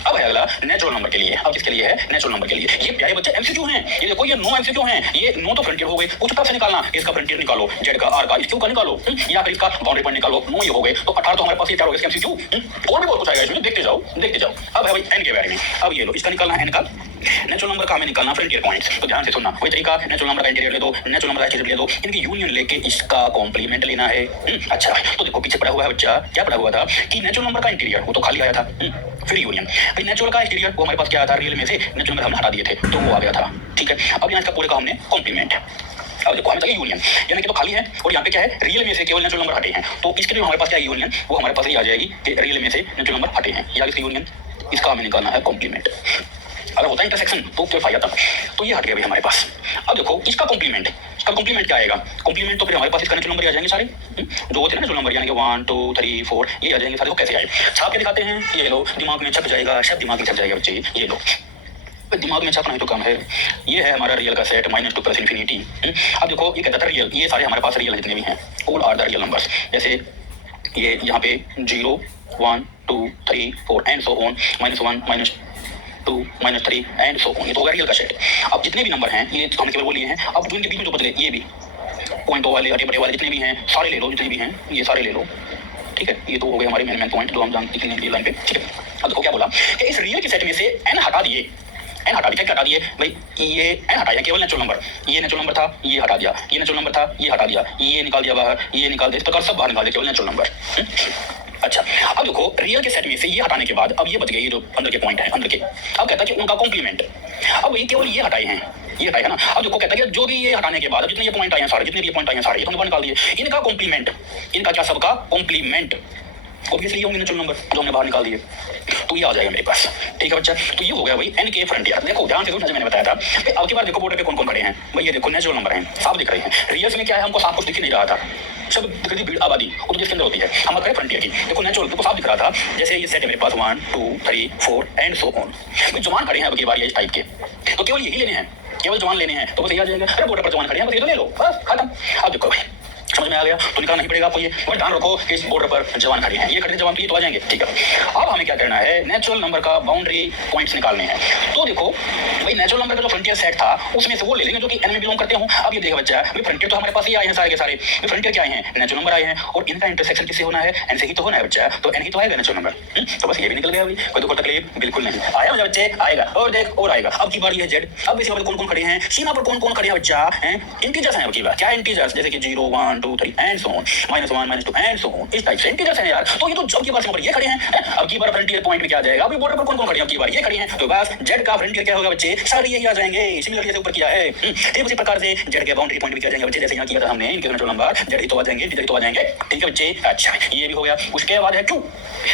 अब है अगला नेचुरल नंबर के लिए। अब किसके लिए है? नेचुरल नंबर के लिए। ये प्यारे बच्चे एमसीक्यू हैं, ये देखो ये नो एमसीक्यू हैं, ये नो तो फ्रंटियर हो गए, कुछ कब से निकालना? इसका फ्रंटियर निकालो, जेड का, आर का, क्यू का निकालो, या फिर इसका बाउंड्री पॉइंट निकालो, नो ये हो गए, तो 18 तो हमारे पास ये 4 हो गए एमसीक्यू, और भी बहुत कुछ आएगा इसमें, देखते जाओ देखते जाओ। अब है भाई एन के बारे में। अब ये लो, इसका निकालना है एन का नेचुरल नंबर का, हमें निकालना फ्रंटियर पॉइंट्स। तो ध्यान से सुनना, वही तरीका, नेचुरल नंबर का इंटीरियर ले दो, नेचुरल नंबर का एक्सटीरियर ले दो, इनकी यूनियन लेके इसका कॉम्प्लीमेंट लेना है। अच्छा तो देखो पीछे पड़ा हुआ है बच्चा, क्या पड़ा हुआ था कि नेचुरल नंबर का इंटीरियर वो तो खाली आया था, फिर यूनियन, फिर नेचुरल का एक्सटीरियर वो हमारे पास क्या था? रियल में से नेचुरल नंबर हमने हटा दिए थे तो वो आ गया था। ठीक है, अब यहाँ इसका पूरे का हमने कॉम्प्लीमेंट। अब देखो हमें चाहिए यूनियन, यानी कि तो खाली है और यहाँ पे क्या है? रियल में से केवल नेचुरल नंबर हटे हैं, तो इसके लिए हमारे पास क्या है? यूनियन, वो हमारे पास ये आ जाएगी कि रियल में से नेचुरल नंबर हटे हैं, या इसका यूनियन, इसका हमें निकालना है कॉम्प्लीमेंट। अगर होता है इंटरसेक्शन तो क्या फायदा था? तो ये हट गया भाई हमारे पास। अब देखो इसका कॉम्प्लीमेंट, इसका कॉम्प्लीमेंट क्या आएगा? कॉम्प्लीमेंट तो फिर हमारे पास इसका नेचुरल नंबर आ जाएंगे सारे, जो होते हैं ना नेचुरल नंबर, यानी कि 1 2 3 4 ये आ जाएंगे सारे। तो कैसे आए? छाप के दिखाते हैं, ये लो, दिमाग में छप जाएगा, शब्द दिमाग में छप जाएगा बच्चे, ये लो दिमाग में छापना ही तो काम है। ये है हमारा रियल का सेट -2 प्लस इन्फिनिटी। अब देखो ये कहता था रियल, ये सारे हमारे पास रियल जितने भी हैं, all are the real numbers. जैसे ये यहाँ पे 0 1 2 3 4 and so on, -1 -2 -3 and so on. ये तो होगा रियल का सेट। अब जितने भी नंबर हैं ये हमने केवल वो लिए हैं। अब जो इनके बीच में जो बदले ये भी पॉइंटों वाले अरे बड़े वाले जितने भी हैं सारे ले लो, जितने भी हैं ये सारे ले लो, ठीक है। ये तो हो गए हमारे मेन पॉइंट जो हम जानते हैं लाइन पे, ठीक है। अब देखो क्या बोला कि इस रियल के सेट में से n हटा दिए, n हटा दिया, क्या हटा दिए भाई, ये n हटाया केवल नेचुरल नंबर। ये नेचुरल नंबर था, ये हटा दिया, ये नेचुरल नंबर था, ये हटा दिया, ये निकाल दिया बाहर, ये निकाल दिया, इस प्रकार सब बाहर निकाल दिया, केवल नेचुरल नंबर। अच्छा, अब देखो रियल के सेट में से ये हटाने के बाद अब ये बच गए, ये जो अंदर के पॉइंट है अंदर के। अब कहता है कि उनका कॉम्प्लीमेंट, अब वही केवल ये हटाए हैं, ये हटाए है ना। अब देखो कहता है कि जो भी ये हटाने के बाद अब जितने ये पॉइंट आए हैं सारे, जितने भी ये पॉइंट आए हैं सारे, ये तो हमने निकाल दिए, इनका कॉम्प्लीमेंट, इनका क्या, सबका कॉम्प्लीमेंट ऑब्वियसली होंगे नेचुरल नंबर जो हमने बाहर निकाल दिए, तो ये आ जाएगा मेरे पास, ठीक है बच्चा। तो ये हो गया भाई n के फ्रंटियर। देखो ध्यान से मैंने बताया था कि अब की बार देखो बोर्ड पे कौन कौन खड़े हैं भाई, ये देखो नेचुरल नंबर हैं, साफ दिख रहे हैं। रियल्स में क्या है, हमको साफ कुछ दिख ही नहीं रहा था, सब दिख रही भीड़ आबादी वो तो जिसके अंदर होती है। हम बात करें फ्रंटियर की, देखो नेचुरल देखो साफ दिख रहा था। जैसे ये सेट है मेरे पास 1 2 3 4 एंड सो ऑन। जवान खड़े हैं अब की बार इस टाइप के, तो केवल यही लेने हैं, केवल जवान लेने हैं, तो बस ये आ जाएगा। अरे बॉर्डर पर जवान खड़े हैं, बस ये तो ले लो, बस खत्म। अब देखो भाई समझ में आ गया, तो निकालना नहीं पड़ेगा आपको ये, बस ध्यान रखो कि इस बॉर्डर पर जवान खड़े हैं, ये खड़े जवान, तो ये तो आ जाएंगे, ठीक है। अब हमें क्या करना है, नेचुरल नंबर का बाउंड्री पॉइंट्स निकालने हैं। तो देखो भाई नेचुरल नंबर का जो फ्रंटियर सेट था उसमें से वो ले लेंगे जो कि n में बिलोंग करते हो। अब ये देखो बच्चा, भाई फ्रंटियर तो हमारे पास ही आए हैं सारे के सारे, फ्रंटियर क्या आए हैं, नेचुरल नंबर आए हैं, और इनका इंटरसेक्शन किससे होना है, n से ही तो होना है बच्चा, तो n ही तो आएगा नेचुरल नंबर। तो बस ये भी निकल गया भाई, कोई दुख तकलीफ बिल्कुल नहीं आया मुझे बच्चे, आएगा और देख और आएगा। अब की बार ये जेड, अब इसी बार कौन कौन खड़े हैं, सीमा पर कौन कौन खड़े हैं बच्चा, इंटीजर्स हैं अब की बार, क्या इंटीजर्स, जैसे कि 0 1 2 3 and so on, -1 -2 and so on, इस टाइप से इंटीजर्स हैं यार। तो ये तो अब की बार पर ये खड़े हैं, अब की बार फ्रंटियर पॉइंट में क्या आ जाएगा, अभी बॉर्डर पर कौन कौन खड़े हैं, अब की बार ये खड़े हैं, तो बस जेड का फ्रंटियर क्या होगा बच्चे, सारे यही आ जाएंगे, सिमिलर जैसे ऊपर किया है। ठीक उसी प्रकार से जेड के बाउंड्री पॉइंट भी क्या जाएंगे बच्चे, जैसे यहाँ किया था हमने, इनके नेचुरल नंबर जेड ही तो आ जाएंगे, जेड ही तो आ जाएंगे, ठीक है बच्चे। अच्छा ये भी हो गया। उसके बाद है क्यू,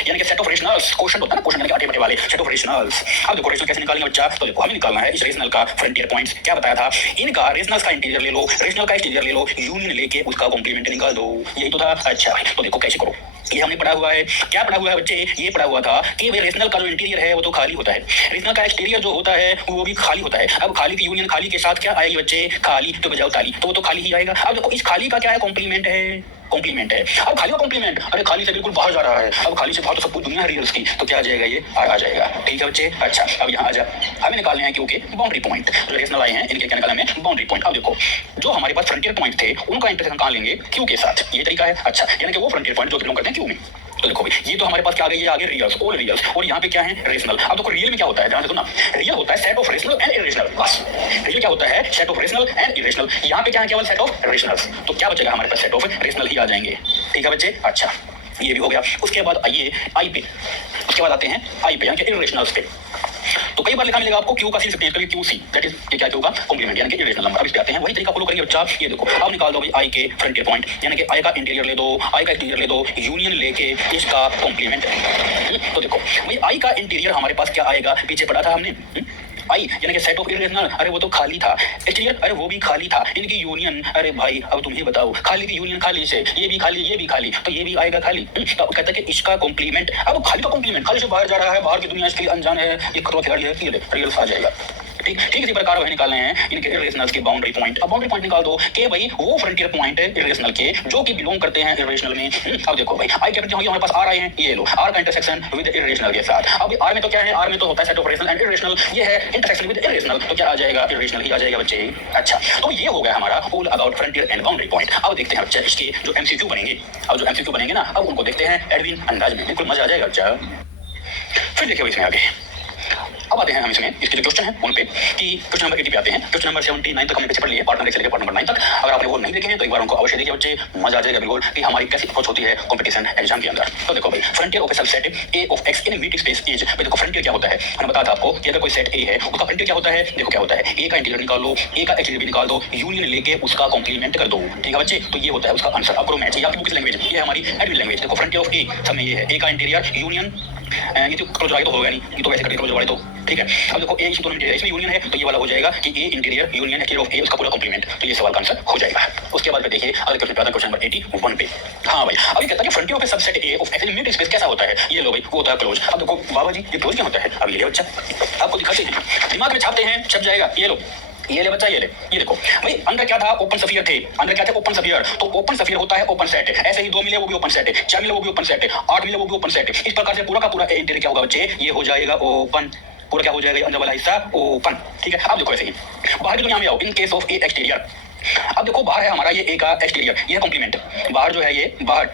यानी कि सेट ऑफ रेशनल्स, क्वेश्चन होता है ना, क्वेश्चन यानी कि आटे बटे वाले सेट ऑफ रेशनल्स। अब देखो रेशनल कैसे निकालेंगे बच्चा, तो देखो हमें निकालना है इस रेशनल का फ्रंटियर पॉइंट्स। क्या बताया था, इनका रेशनल्स का इंटीरियर ले लो, रेशनल का इंटीरियर ले लो, यूनियन लेके उसका कॉम्प्लीमेंट निकाल दो, यही तो था। अच्छा तो देखो कैसे करो, ये हमने पढ़ा हुआ है, क्या पढ़ा हुआ है बच्चे, ये पढ़ा हुआ था कि भाई रेशनल का जो इंटीरियर है वो तो खाली होता है, रेशनल का एक्सटीरियर जो होता है वो भी खाली होता है। अब खाली की यूनियन खाली के साथ क्या आएगी बच्चे, खाली तो बजाओ ताली, तो वो तो खाली ही आएगा। अब देखो इस खाली का क्या है, कॉम्प्लीमेंट है, कॉम्प्लीमेंट है। अब खाली का कॉम्प्लीमेंट, अरे खाली से बिल्कुल बाहर जा रहा है, अब खाली से बाहर तो सब कुछ दुनिया है रियल्स की, तो क्या आ जाएगा, ये आ जाएगा, ठीक है बच्चे। अच्छा अब यहाँ आ जा, हमें निकालने हैं क्योंकि बाउंड्री पॉइंट, जो रेशनल आए हैं इनके क्या निकालना है, बाउंड्री पॉइंट। अब देखो जो हमारे पास फ्रंटियर पॉइंट थे उनका इंटरसेक्शन कहाँ लेंगे, क्यू के साथ, ये तरीका है। अच्छा यानी कि वो फ्रंटियर पॉइंट जो बिलोंग करते हैं क्यू में, तो देखो भाई ये तो हमारे पास क्या आ गई, ये आगे रियल्स, ऑल रियल्स, और यहाँ पे क्या है, रेशनल। अब देखो रियल में क्या होता है, ध्यान से सुनना, रियल होता है set of rational and irrational, बस रियल क्या होता है, set of rational and irrational. यहाँ पे क्या है, केवल सेट ऑफ रेशनल्स, तो क्या बचेगा हमारे पास, सेट ऑफ रेशनल ही आ जाएंगे, ठीक है बच्चे। अच्छा ये भी हो गया। उसके बाद आइए आई पे, उसके बाद आते हैं आई पे यानी कि इरेशनल्स पे। तो कई बार लिखा मिलेगा आपको क्यू का सी सकते हैं, कभी क्यू सी, दैट इज क्या क्यू का कॉम्प्लीमेंट यानी कि इरेशनल नंबर। अब इस पे आते हैं, वही तरीका फॉलो करेंगे बच्चा। ये देखो अब निकाल दो भाई आई के फ्रंटियर पॉइंट, यानी कि आई का इंटीरियर ले दो, आई का इंटीरियर ले दो, यूनियन लेके इसका कॉम्प्लीमेंट। तो देखो भाई आई का इंटीरियर हमारे पास क्या आएगा, पीछे पढ़ा था हमने, आई यानी कि सेट ऑफ इरेशनल, अरे वो तो खाली था, एक्सटीरियर अरे वो भी खाली था, इनकी यूनियन, अरे भाई अब तुम ही बताओ, खाली की यूनियन खाली से, ये भी खाली ये भी खाली, तो ये भी आएगा खाली। तो कहता है कि इसका कॉम्प्लीमेंट, अब खाली का कॉम्प्लीमेंट, खाली से बाहर जा रहा है, बाहर की दुनिया इसके लिए अनजान है, ये खतरा खिलाड़ी है, रियल्स आ जाएगा, ठीक ठीक। इसी प्रकार वही निकालने हैं इनके इरेशनल्स के बाउंड्री पॉइंट। अब बाउंड्री पॉइंट निकाल दो कि भाई वो फ्रंटियर पॉइंट है इरेशनल के जो कि बिलोंग करते हैं इरेशनल में। अब देखो भाई आई कैपिटल हमारे पास आर आए हैं, ये लो आर का इंटरसेक्शन विद इरेशनल के साथ। अब आर में तो क्या है, आर में तो होता है set of rational and irrational, ये है इंटरसेक्शन विद इरेशनल, तो क्या आ जाएगा, इरेशनल ही आ जाएगा बच्चे। अच्छा तो ये हो गया हमारा all about frontier and boundary point. अब देखते हैं बच्चे इसके जो एमसीक्यू बनेंगे। अब जो एमसीक्यू बनेंगे ना, अब उनको देखते हैं एडविन अंदाज में, बिल्कुल मजा आ जाएगा बच्चा। फिर देखिए इसमें आगे, अब आते हैं हम इसमें इसके जो क्वेश्चन है उन पे, कि क्वेश्चन नंबर 80 पे आते हैं। क्वेश्चन नंबर 79 तक हमने कैसे पढ़ लिए, पार्ट नंबर 1 से लेकर पार्ट नंबर 9 तक। अगर आपने वो नहीं देखे हैं तो एक बार उनको अवश्य देखिए बच्चे, मजा आ जाएगा बिल्कुल कि हमारी कैसी अप्रोच होती है कंपटीशन एग्जाम के अंदर। तो देखो भाई frontier of a subset A of X in metric space एज। भाई देखो फ्रंटियर क्या होता है, मैंने बताया था आपको कि अगर कोई सेट ए है उसका फ्रंटियर क्या होता है, देखो क्या होता है, ए का इंटीरियर निकाल लो, ए का एक्सटीरियर भी निकाल दो, यूनियन लेके उसका कॉम्प्लीमेंट कर दो, ठीक है बच्चे। तो ये होता है उसका आंसर। अब करो मैच, ये आपकी बुक की लैंग्वेज, ये हमारी एडमिन लैंग्वेज। देखो फ्रंटियर ऑफ ए सब में ये है, ए का इंटीरियर यूनियन ये तो क्लोज वाले तो होगा नहीं, ये तो वैसे करके क्लोज वाले तो ठीक है। अब देखो ए इसी दोनों में इसमें यूनियन है, तो ये वाला हो जाएगा कि ए इंटीरियर यूनियन एक्सटीरियर ऑफ ए उसका पूरा कॉम्प्लीमेंट, तो ये सवाल का आंसर हो जाएगा। उसके बाद देखिए अगले क्वेश्चन पे आता है, क्वेश्चन नंबर 81 पे। हाँ भाई, अब ये कहता है कि frontier of a subset A of x unit space कैसा होता है, ये लो भाई वो होता है क्लोज। अब देखो बाबा जी ये क्लोज क्या होता है, अब ये बच्चा आपको दिखाते हैं, दिमाग में छापते हैं, छप जाएगा। ये लो, ये ले बच्चा, ये ले, ये देखो भाई अंदर क्या था, ओपन सफियर थे, अंदर क्या थे, ओपन सफियर। तो ओपन सफियर होता है ओपन सेट, ऐसे ही 2 मिले वो भी ओपन सेट है, 4 मिले वो भी ओपन सेट है, 8 मिले वो भी ओपन सेट है। इस प्रकार से पूरा का पूरा इंटीरियर क्या होगा बच्चे, ये हो जाएगा ओपन, पूरा क्या हो जाएगा अंदर वाला हिस्सा ओपन, ठीक है। अब देखो ऐसे ही बाहर की दुनिया में आओ, in case of A exterior. अब देखो बाहर है हमारा ये ए का एक्सटीरियर, ये कॉम्प्लीमेंट, बाहर जो है ये बाहर,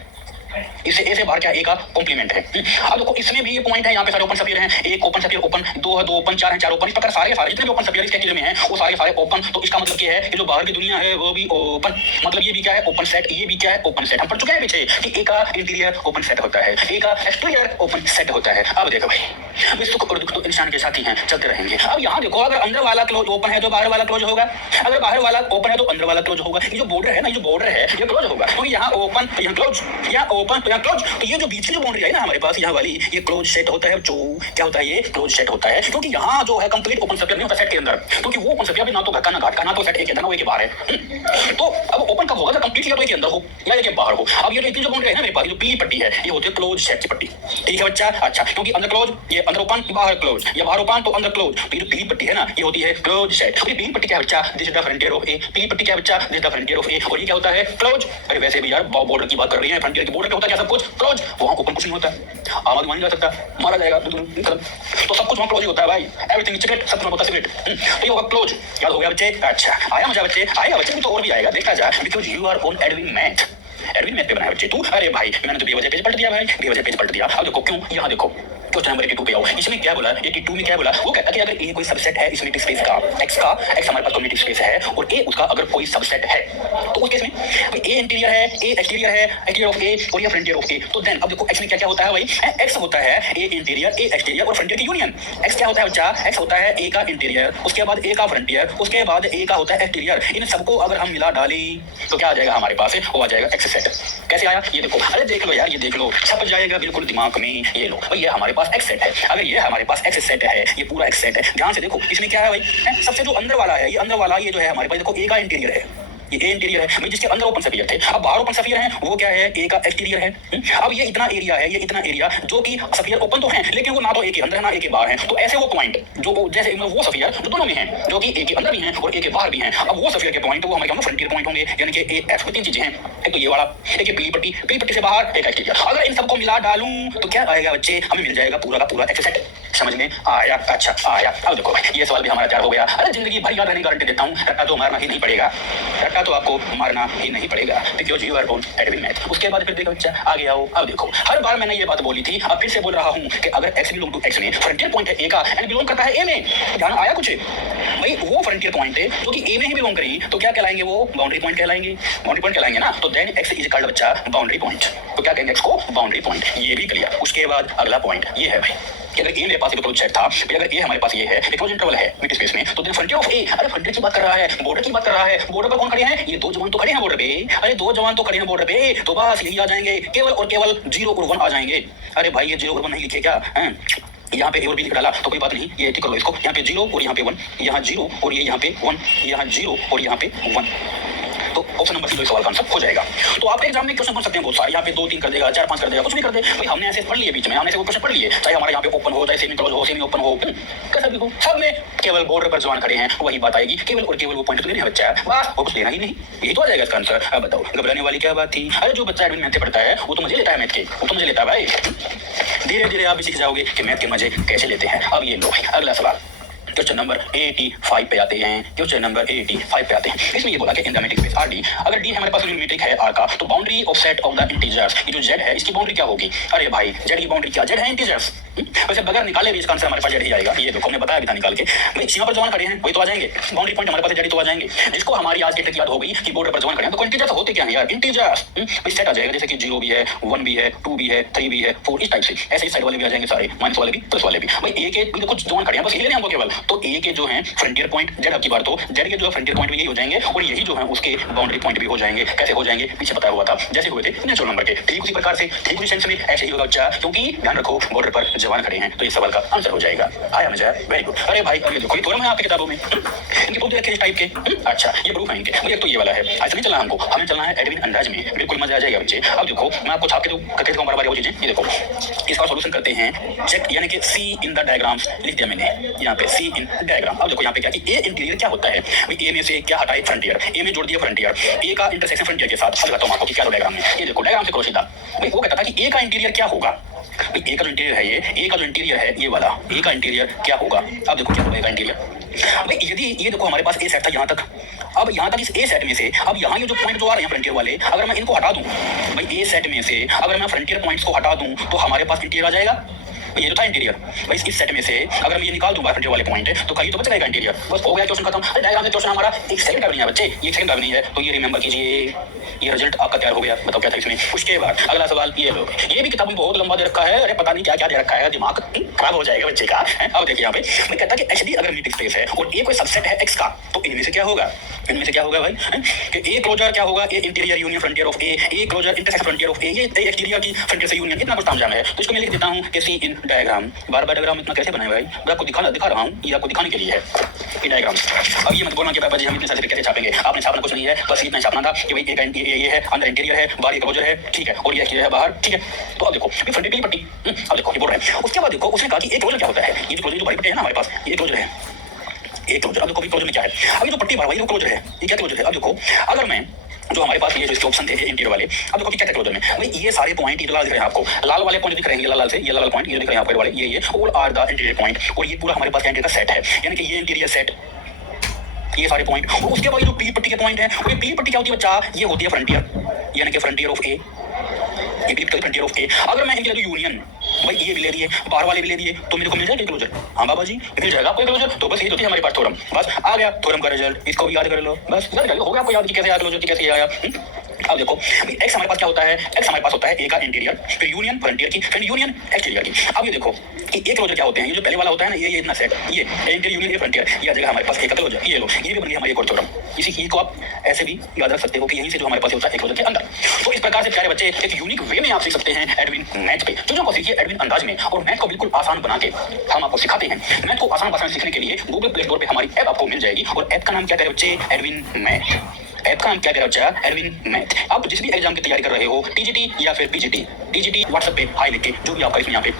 इससे ए से बाहर क्या ए का कॉम्प्लीमेंट है। अब देखो इसमें भी ये पॉइंट है, यहाँ पे सारे ओपन सफियर हैं, एक ओपन सफियर ओपन, 2 है 2 ओपन, 4 है 4 ओपन, इस प्रकार सारे सारे जितने भी ओपन सफियर इसके एक्सटीरियर में हैं वो सारे सारे ओपन। तो इसका मतलब क्या है कि जो बाहर की दुनिया है वो भी ओपन, मतलब ये भी क्या है ओपन सेट, ये भी क्या है ओपन सेट। हम पढ़ चुके हैं पीछे कि ए का इंटीरियर ओपन सेट होता है, ए का एक्सटीरियर ओपन सेट होता है। अब देखो भाई सुख और दुख तो इंसान के साथी हैं, चलते रहेंगे। अब यहाँ देखो अगर अंदर वाला क्लोज ओपन है तो बाहर वाला क्लोज होगा, अगर बाहर वाला ओपन है तो अंदर वाला क्लोज होगा। ये जो बॉर्डर है ना, ये जो बॉर्डर है ये क्लोज होगा, क्योंकि यहाँ ओपन तो यहाँ क्लोज, यहाँ ओपन तो यहाँ क्लोज। तो ये जो बीच की जो बाउंड्री है ना हमारे पास यहाँ वाली, ये क्लोज सेट होता है। जो क्या होता है, ये क्लोज सेट होता है, क्योंकि यहाँ जो है कंप्लीट ओपन सफियर नहीं होता सेट के अंदर, क्योंकि वो ओपन सफियर भी ना तो घर का ना घाट का, ना तो सेट एक है ना वो एक बाहर है। तो अब ओपन कब होगा, जब कंप्लीट या तो एक अंदर हो या एक बाहर हो। अब ये जो इतनी जो बाउंड्री है ना मेरे पास, जो पीली पट्टी है ये होती है क्लोज सेट की पट्टी, ठीक है बच्चा। अच्छा, क्योंकि अंदर क्लोज, ये अंदर ओपन बाहर क्लोज, या बाहर ओपन तो अंदर क्लोज, तो ये जो पीली पट्टी है ना ये होती है क्लोज सेट। तो ये पीली पट्टी क्या है बच्चा, this is the frontier of A. पीली पट्टी क्या है बच्चा, this is the frontier of A, और ये क्या होता है क्लोज। अरे वैसे भी यार बॉर्डर की बात कर रही है, फ्रंटियर के बॉर्डर पे होता है क्या सब कुछ क्लोज, वहां ओपन कुछ नहीं होता, आवाज मान नहीं जा सकता, मारा जाएगा खत्म। तो सब कुछ वहां क्लोज ही होता है भाई, एवरीथिंग इज सीक्रेट, सब कुछ होता है सीक्रेट। तो ये होगा क्लोज, याद हो गया बच्चे। अच्छा आया मजा बच्चे, आएगा बच्चे भी तो और भी आएगा, देखता जा, because you are on Edwin math. Edwin math पे बनाया बच्चे तू। अरे भाई मैंने तो बेवजह पेज पलट दिया भाई, बेवजह पेज पलट दिया। अब देखो क्यों, यहाँ देखो क्वेश्चन नंबर 82 पे आओ। इसमें क्या बोला, 82 में क्या बोला, वो कहता है कि अगर ए कोई सबसेट है इस यूनिट स्पेस का, एक्स हमारे पास यूनिट स्पेस है और ए उसका अगर कोई सबसेट है, तो उस केस में ए इंटीरियर है, ए एक्सटीरियर है, एक्सटीरियर ऑफ ए और ये फ्रंटियर ऑफ ए। तो देन अब देखो एक्स में क्या क्या होता है भाई, एक्स होता है ए इंटीरियर, ए एक्सटीरियर और फ्रंटियर की यूनियन। एक्स क्या होता है बच्चा, एक्स होता है ए का इंटीरियर, उसके बाद ए का फ्रंटियर, उसके बाद ए का होता है एक्सटीरियर। इन सबको अगर हम मिला डाली तो क्या आ जाएगा हमारे पास, वो आ जाएगा एक्स सेट। कैसे आया ये देखो, अरे देख लो यार, ये देख लो छप जाएगा बिल्कुल दिमाग में। ये लो भाई, ये हमारे पास एक्स सेट है, अगर ये हमारे पास एक्स सेट है, ये पूरा एक्स सेट है। ध्यान से देखो इसमें क्या है भाई, सबसे जो अंदर वाला है, ये अंदर वाला ये जो है हमारे पास देखो ए का इंटीरियर है, ये ए इंटीरियर है भाई, जिसके अंदर ओपन सफियर थे। अब बाहर ओपन सफियर है, वो क्या है ए का एक्सटीरियर है। अब ये इतना एरिया है, ये इतना एरिया जो कि सफियर ओपन तो है लेकिन वो ना तो ए के अंदर है ना ए के बाहर है। तो ऐसे वो पॉइंट जो जैसे वो सफियर जो दोनों में है, जो कि ए के अंदर भी है और ए के बाहर भी है। अब वो सफियर के पॉइंट वो हमारे फ्रंटियर पॉइंट होंगे, यानी कि ए एफ। 3 चीजें हैं, एक तो ये वाला, एक ये पीली पट्टी से बाहर, एक एक्सटीरियर। अगर इन सबको मिला डालूं तो क्या आएगा बच्चे, हमें मिल जाएगा पूरा का पूरा एक्स सेट। समझ में आया? अच्छा आया। अब देखो भाई ये सवाल भी हमारा तैयार हो गया। अरे जिंदगी भर याद रहने की गारंटी देता हूँ, रट्टा तो मारना ही नहीं पड़ेगा, रट्टा तो आपको मारना ही नहीं पड़ेगा, because you are on Edwin math. उसके बाद फिर देखो बच्चा आगे आओ। अब देखो हर बार मैंने ये बात बोली थी, अब फिर से बोल रहा हूँ कि अगर x बिलोंग टू x में फ्रंटियर पॉइंट है ए का एंड बिलोंग करता है ए में, ध्यान आया कुछ भाई, वो फ्रंटियर पॉइंट है जो कि ए में ही बिलोंग करेगी, तो क्या कहलाएंगे, वो बाउंड्री पॉइंट कहलाएंगे, बाउंड्री पॉइंट कहलाएंगे ना। तो देन x इज इक्वल बच्चा बाउंड्री पॉइंट, तो क्या कहेंगे x को बाउंड्री पॉइंट, ये भी क्लियर। उसके बाद अगला पॉइंट ये है भाई कि अगर ए मेरे पास एक क्लोज सेट था, फिर अगर ए हमारे पास ये है, एक क्लोज इंटरवल है मिड स्पेस में, तो देन फ्रंटियर ऑफ ए, अरे फ्रंटियर की बात कर रहा है, बॉर्डर की बात कर रहा है। बॉर्डर पर कौन खड़े हैं, ये 2 जवान तो खड़े हैं बॉर्डर पे। अरे 2 जवान तो खड़े हैं बॉर्डर पे, तो बस यही आ जाएंगे, केवल और केवल 0 और 1 आ जाएंगे। अरे भाई ये 0 और 1 नहीं लिखे क्या, यहाँ पे ए और बी लिख डाला तो कोई बात नहीं, ये ठीक करो इसको, यहाँ पे 0 और यहाँ पे 1, यहाँ 0 और ये यहाँ पे 1, यहाँ 0 और यहाँ पे 1। तो ऑप्शन नंबर 3 सवाल का आंसर हो जाएगा। तो आप एग्जाम में क्वेश्चन पढ़ सकते हैं बहुत सारे, यहाँ पे 2 3 कर देगा, 4 5 कर देगा, कुछ भी कर दे भाई। हमने ऐसे पढ़ लिए, बीच में हमने से वो क्वेश्चन पढ़ लिए, चाहे हमारे यहाँ पे ओपन हो, चाहे सेमी क्लोज हो, सेमी ओपन हो, कैसा भी हो, सब में केवल बॉर्डर पर जवान खड़े हैं, वही बात आएगी, केवल और केवल वो पॉइंट लेने हैं बच्चा, बस और कुछ लेना ही नहीं, यही तो आ जाएगा इसका आंसर। अब बताओ घबराने वाली क्या बात थी। अरे जो बच्चा एडमिन मैथ पढ़ता है वो तो मजे लेता है मैथ के, वो तो मजे लेता है भाई। धीरे धीरे आप भी सीख जाओगे कि मैथ के मजे कैसे लेते हैं। अब ये लो भाई अगला सवाल, क्वेश्चन नंबर 85 पे आते हैं। क्वेश्चन नंबर 85 पे आते हैं। इसमें ये बोला कि in the matric space R D, अगर डी हमारे पास मीट्रिक है आर का, तो boundary of set of the integers, ये जो जेड है इसकी बाउंड्री क्या होगी। अरे भाई जेड की बाउंड्री क्या, जेड है इंटीजर्स, वैसे बगैर निकाले भी इसका आंसर हमारे पास जेड ही आएगा। ये देखो हमने बताया भी था निकाल के भाई, सीमा पर जवान खड़े हैं वही तो आ जाएंगे, बाउंड्री पॉइंट हमारे पास जेड तो आ जाएंगे। जिसको हमारी आज की ट्रिक याद हो गई कि बॉर्डर पर जवान खड़े हैं, तो इंटीजर्स होते क्या है यार, इंटीजर्स भाई सेट आ जाएगा, जैसे कि 0 भी है, 1 भी है, 2 भी है, 3 भी है, 4, इस टाइप से। ऐसे ही साइड वाले भी आ जाएंगे सारे, माइनस वाले भी, प्लस वाले भी। भाई ए के भी कुछ जवान खड़े हैं, बस ये लेने हमको केवल, तो ए के जो है फ्रंटियर पॉइंट जेड की बार, तो जेड के जो है फ्रंटियर पॉइंट भी यही हो जाएंगे और यही जो है उसके बाउंड्री पॉइंट भी हो जाएंगे। कैसे हो जाएंगे, पीछे बताया हुआ था जैसे हुए थे नेचुरल नंबर के, ठीक उसी प्रकार से, ठीक उसी सेंस में ऐसे ही होगा बच्चा, क्योंकि ध्यान रखो बॉर्डर पर जवान खड़े हैं तो ये सवाल का आंसर हो जाएगा। आया मजा? Very good. अरे भाई अब ये देखो ये थ्योरम है आपकी किताबों में, इनके प्रूफ रखे इस टाइप के। अच्छा ये प्रूफ है इनके, भैया तो ये वाला है। ऐसा नहीं चलना हमको, हमें चलना है एडविन अंदाज में, बिल्कुल मजा आ जाएगा बच्चे। अब देखो मैं आपको छाप के तो करके दिखाऊं बार-बार वो चीजें। ये देखो इसका सॉल्यूशन करते हैं, चेक यानी कि सी इन द डायग्राम्स लिख दिया मैंने यहाँ पे, सी इन डायग्राम। अब देखो यहाँ पे क्या कि ए इंटीरियर क्या होता है भाई, ए में से क्या हटाए फ्रंटियर, ए में जोड़ दिया फ्रंटियर, ए का इंटरसेक्शन फ्रंटियर के साथ। अब बताता हूं आपको कि क्या डायग्राम में। ये देखो डायग्राम से करो सीधा भाई, वो कहता था कि ए का इंटीरियर क्या होगा भाई, ए का जो इंटीरियर है ये, ए का जो इंटीरियर है ये वाला, ए का इंटीरियर क्या होगा। अब देखो क्या होगा ए का इंटीरियर भाई, यदि ये देखो हमारे पास ए सेट था यहाँ तक, अब यहाँ तक इस ए सेट में से अब यहाँ ये जो पॉइंट जो आ रहे हैं फ्रंटियर वाले, अगर मैं इनको हटा दूं भाई, ए सेट में से अगर मैं फ्रंटियर पॉइंट्स को हटा दूं तो हमारे पास इंटीरियर आ जाएगा। ये जो था इंटीरियर भाई, इस सेट में से अगर मैं ये निकाल दूंगा फ्रंटियर वाले पॉइंट है तो खाली तो बच जाएगा इंटीरियर। बस हो गया क्वेश्चन खत्म। अरे डायग्राम में क्वेश्चन हमारा एक सेकंड का भी नहीं है बच्चे, ये सेकंड का भी नहीं है, तो ये रिमेंबर कीजिए, ये रिजल्ट आपका तैयार हो गया। बताओ क्या था इसमें। उसके बाद अगला सवाल ये लो, ये भी किताब में बहुत लंबा दे रखा है, अरे पता नहीं क्या क्या दे रखा है, दिमाग खराब हो जाएगा बच्चे का। अब देखिए यहाँ पे मैं कहता कि एच डी अगर मीट्रिक स्पेस है और ए कोई सबसेट है एक्स का, तो इनमें से क्या होगा, इनमें से क्या होगा भाई कि ए क्लोजर क्या होगा, A interior union frontier of A closure intersection frontier of A, ये एक्सटीरियर की फ्रंटियर से यूनियन, इतना कुछ तामझाम है। तो इसको मैं लिख देता हूँ कि सी in diagram. Bar bar diagram इतना कैसे बनाए भाई, मैं आपको दिखा रहा हूँ, ये आपको दिखाने के लिए है ये डायग्राम। अब ये मत बोलना कि पापा जी हम इतने सारे कैसे छापेंगे, आपने छापना कुछ नहीं है, बस इतना छापना था कि भाई ए का ये है, अंदर इंटीरियर है, बाहर एक क्लोजर है, ठीक है, और ये एक्सटीरियर है बाहर, ठीक है। तो अब देखो फ्रंटियर की पट्टी, अब देखो ये बोल रहे हैं। उसके बाद देखो उसने कहा कि एक क्लोजर क्या होता है, ये जो क्लोजर जो बड़ी पट्टी है ना हमारे पास, ये क्लोजर है, एक क्लोजर। अब देखो क्लोजर में क्या है, अब ये जो पट्टी भरवाई वो क्लोजर है, ये क्या क्लोजर है। अब देखो अगर मैं जो हमारे पास ये जो इसके ऑप्शन थे इंटीरियर वाले, अब देखो क्या क्या क्लोजर में भाई, ये सारे पॉइंट ये लाल दिख रहे हैं आपको, लाल वाले पॉइंट दिख रहे हैं, लाल से ये लाल पॉइंट ये दिख रहे हैं आपको वाले, ये all are the interior point, और ये पूरा हमारे पास इंटीरियर का सेट है, यानी कि ये इंटीरियर सेट, ये सारे पॉइंट। और उसके बाद जो पीली पट्टी के पॉइंट है, और ये पीली पट्टी क्या होती है बच्चा, ये होती है फ्रंटियर, यानी कि फ्रंटियर ऑफ ए, ये पीली फ्रंटियर ऑफ ए। अगर मैं इनके यूनियन भाई ये भी ले दिए, बाहर वाले भी ले दिए, तो मेरे को मिल जाएगा क्लोजर। हाँ बाबा जी मिल जाएगा आपको क्लोजर। तो बस ये होती है हमारे पास थ्योरम, बस आ गया थ्योरम का रिजल्ट, इसको भी याद कर लो, बस याद कर लो, हो गया आपको याद कि कैसे आया क्लोजर, कैसे आया। अब देखो एक्स हमारे पास क्या होता है, एक्स हमारे पास होता है ए का इंटीरियर, फिर यूनियन फ्रंटियर की, फिर यूनियन एक्सटीरियर की। अब ये देखो कि ए क्लोजर क्या होते हैं, ये जो पहले वाला होता है ना, ये इतना सेट, ये इंटीरियर यूनियन ए फ्रंटियर, ये आ जाएगा हमारे पास ए का क्लोजर। ये लो ये भी बन गया हमारे एक और थ्योरम। इसी को आप ऐसे भी याद रख सकते हो कि यहीं से जो हमारे पास होता है क्लोजर के अंदर। तो इस प्रकार से प्यारे बच्चे एक यूनिक वे में आप सीख सकते हैं एडविन मैथ पे। चीजों को सीखिए एडविन अंदाज में, और मैथ को बिल्कुल आसान बना के हम आपको सिखाते हैं। मैथ को आसान भाषा में सीखने के लिए गूगल प्ले स्टोर पे हमारी ऐप आपको मिल जाएगी, और ऐप का नाम क्या करें बच्चे, एडविन मैथ। ऐप का नाम क्या करें बच्चा, एडविन मैथ। आप जिस भी एग्जाम की तैयारी कर रहे हो, टीजीटी या फिर पीजीटी, टीजीटी व्हाट्सएप पे हाई लिख के, जो भी आपका इसमें यहाँ पे